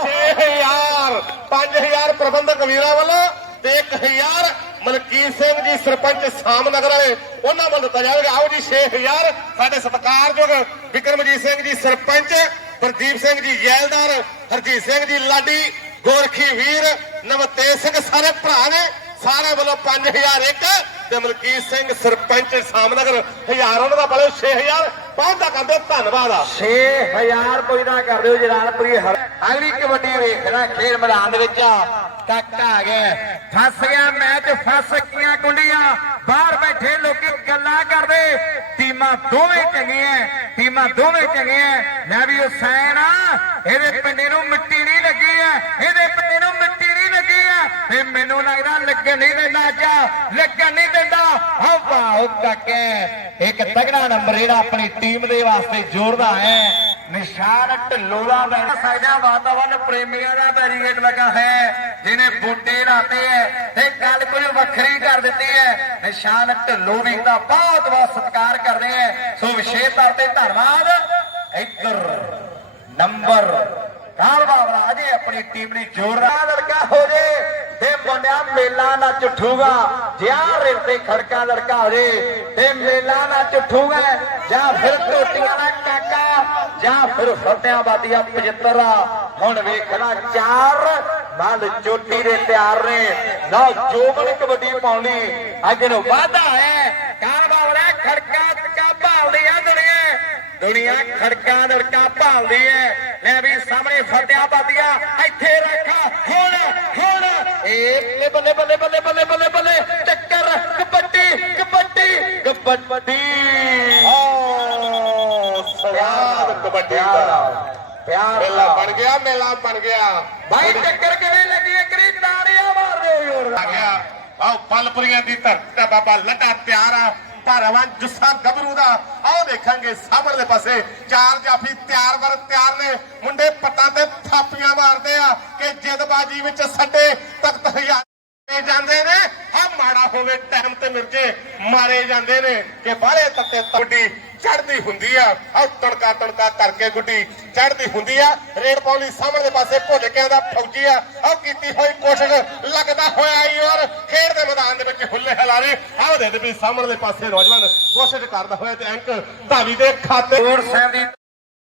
6000 5000 ਪ੍ਰਬੰਧਕ ਵੀਰਾਂ ਵੱਲੋਂ ਤੇ 1000 ਮਲਕੀਤ ਸਿੰਘ ਜੀ, ਸਰਪੰਚ ਸਾਮਨਗਰ ਵਾਲੇ, ਉਹਨਾਂ ਵੱਲੋਂ ਦਿੱਤਾ ਜਾਵੇਗਾ। ਆਓ ਜੀ 6000 ਸਾਡੇ ਸਤਿਕਾਰਯੋਗ ਵਿਕਰਮਜੀਤ ਸਿੰਘ ਜੀ, ਸਰਪੰਚ, ਪ੍ਰਦੀਪ ਸਿੰਘ ਜੀ ਜੈਲਦਾਰ ਹਰਜੀਤ ਸਿੰਘ ਜੀ, ਲਾਡੀ, ਗੋਰਖੀ ਵੀਰ, ਨਵਤੇਜ ਸਿੰਘ, ਸਾਰੇ ਭਰਾ ਨੇ ਸਾਰੇ ਵੱਲੋਂ 5000 ਇੱਕ, ਤੇ ਮਲਕੀਤ ਸਿੰਘ, ਸਰਪੰਚ ਸਾਮਨਗਰ 1000 ਉਹਨਾਂ ਦਾ ਬਲੇ 6000 ਪਹੁੰਚਦਾ ਕਰਦੇ ਧੰਨਵਾਦ ਆ। 6000 ਕੋਈ ਨਾ ਕਰ ਦਿਓ, ਜਲਾਲਪੁਰੀ ਹਰ ਅਗਲੀ ਕਬੱਡੀ ਵੇਖਣਾ ਖੇਡ ਮੈਦਾਨ ਦੇ ਵਿੱਚ ਕਾਕਾ ਆ ਗਿਆ। ਫਸ ਗਿਆ, ਮੈਚ ਫਸ ਗਈਆਂ ਕੁੰਡੀਆਂ ਬਾਹਰ ਬੈਠੇ ਲੋਕੀ ਗੱਲਾਂ ਕਰਦੇ। ਟੀਮਾਂ ਦੋਵੇਂ ਚੰਗੀਆਂ, ਟੀਮਾਂ ਦੋਵੇਂ ਚੰਗੀਆਂ। ਮੈਂ ਵੀ ਹੁਸੈਨ ਆ, ਇਹਦੇ ਪਿੰਡੇ ਨੂੰ ਮਿੱਟੀ ਨਹੀਂ ਲੱਗੀ ਆ, ਇਹਦੇ ਲੱਗੀ ਮੈਨੂੰ ਲੱਗਦਾ ਲੱਗਣ ਨਹੀਂ ਦਿੰਦਾ ਅੱਜ। ਲੱਗਣ ਨਹੀਂ ਦਿੰਦਾ। ਹਾਂ ਵਾਹ ਕਾਕੇ ਇੱਕ ਤਗੜਾ ਨੰਬਰ ਜਿਹੜਾ ਆਪਣੀ ਟੀਮ ਦੇ ਵਾਸਤੇ ਜੋੜਦਾ ਹੈ। ਨਿਸ਼ਾਨ ਢੱਲੋ ਦਾ ਬੈਠ ਵਾਤਾਵਰਨ ਪ੍ਰੇਮੀਆਂ ਦਾ ਬੈਰੀਗੇਟ ਲਗਾ ਹੈ। ਜਿਹਨੇ ਬੂਟੇ ਲਾਤੇ ਹੈ ਤੇ ਗੱਲ ਕੁਝ ਵੱਖਰੀ ਕਰ ਦਿੱਤੀ ਹੈ। ਨਿਸ਼ਾਨ ਢੱਲੋ ਦਾ ਬਹੁਤ ਬਹੁਤ ਸਤਿਕਾਰ ਕਰਦੇ ਹੈ। ਸੋ ਵਿਸ਼ੇਸ਼ ਤੌਰ ਤੇ ਧੰਨਵਾਦ। ਇੱਧਰ ਨੰਬਰ ਕਾਲਵਾ ਅਜੇ ਆਪਣੀ ਟੀਮ ਲਈ ਜੋੜਦਾ। ਲੜਕਾ ਮੇਲਾ ਨਾ ਝੁੱਠੂਗਾ। ਜਿਆ ਰਿਰ ਤੇ ਖੜਕਾ ਲੜਕਾ ਹੋ ਤੇ ਮੇਲਾ ਨਾ ਝੁੱਠੂਗਾ। ਜਾਂ ਫਿਰ ਟੋਟੀਆਂ ਦਾ ਕਾਕਾ, ਜਾਂ ਫਿਰ ਫਤਿਆਬਾਦੀਆਂ 75 ਹੁਣ ਵੇਖਣਾ ਚਾਰ ਨਾਲ ਚੋਟੀ ਦੇ ਤਿਆਰ ਨੇ। ਨਾ ਜੋਬਨ ਕਬੱਡੀ ਪਾਉਣੀ। ਅੱਜ ਨੂੰ ਵਾਧਾ ਹੈ। ਕਾਲਵਾ ਵਾਲਾ ਖੜਕਾ ਟਕਾ ਭਾਲਦੀ ਆ ਦੁਨੀਆ। ਦੁਨੀਆ ਖੜਕਾ ਲੜਕਾ ਭਾਲਦੀ ਹੈ। ਲੈ ਵੀ ਸਾਹਮਣੇ ਫਤਿਆਬਾਦੀਆਂ, ਇੱਥੇ ਰੱਖਾ। ਹੁਣ ਹੁਣ ਇਹ ਬੱਲੇ ਬੱਲੇ ਬੱਲੇ ਬੱਲੇ ਬੱਲੇ ਬੱਲੇ। ਚੱਕਰ ਕਬੱਡੀ ਕਬੱਡੀ ਕਬੱਡੀ। ਓ ਸਵਾਦ ਕਬੱਡੀ ਦਾ। ਪਿਆਰ ਮੇਲਾ ਬਣ ਗਿਆ ਮੇਲਾ ਬਣ ਗਿਆ। ਭਾਈ ਚੱਕਰ ਕਿਵੇਂ ਲੱਗੀ? ਕਰੀ ਤਾੜੀਆਂ ਮਾਰ ਦਿਓ ਜੋਰ ਆ ਗਿਆ। ਆਓ ਪਲਪੁਰੀਆਂ ਦੀ ਧਰਤੀ ਦਾ ਬਾਬਾ ਲੱਡਾ ਤਿਆਰ ਆ। ਭਾਰਾਵਾਂ ਜੁੱਸਾ ਗੱਭਰੂ ਦਾ ਆਓ ਦੇਖਾਂਗੇ ਸਾਹਮਣੇ ਪਾਸੇ। ਚਾਰ ਜਾਫੀ ਤਿਆਰ ਵਰ ਤਿਆਰ ਨੇ। ਮੁੰਡੇ ਪੱਟਾਂ ਤੇ ਥਾਪੀਆਂ ਮਾਰਦੇ ਆ ਕਿ ਜਿੱਦਬਾਜੀ ਵਿੱਚ ਸੱਡੇ ਤਖਤ ਹਜ਼ਾਰ ਜਾਂਦੇ ਨੇ। ਆ ਮਾੜਾ ਹੋਵੇ, ਟਾਈਮ ਤੇ ਮਿਰਜੇ ਮਾਰੇ ਜਾਂਦੇ ਨੇ ਕਿ ਬਾਹਲੇ ਤੱਤੇ ਗੁੱਡੀ ਚੜਦੀ ਹੁੰਦੀ ਆ। ਆ ਤੜਕਾ ਤੜਕਾ ਕਰਕੇ ਗੁੱਡੀ ਚੜਦੀ ਹੁੰਦੀ ਆ। ਰੇਡ ਪੌਲੀ ਸਾਹਮਣੇ ਪਾਸੇ ਭੁੱਲ ਕੇ ਦਾ ਫੌਜੀ ਆ। ਆ ਕੀਤੀ ਹੋਈ ਕੋਸ਼ਿਸ਼, ਲੱਗਦਾ ਹੋਇਆ ਈ ਔਰ ਖੇਡ ਦੇ ਮੈਦਾਨ ਦੇ ਵਿੱਚ ਹੁੱਲੇ ਹਲਾਰੇ। ਆਹ ਦੇ ਵੀ ਸਾਹਮਣੇ ਪਾਸੇ ਨੌਜਵਾਨ ਕੋਸ਼ਿਸ਼ ਕਰਦਾ ਹੋਇਆ ਤੇ ਅੰਕ ਧਾਵੀ ਦੇ ਖਾਤੇ ਜੋਰ ਸਾਹਿਬ ਦੀ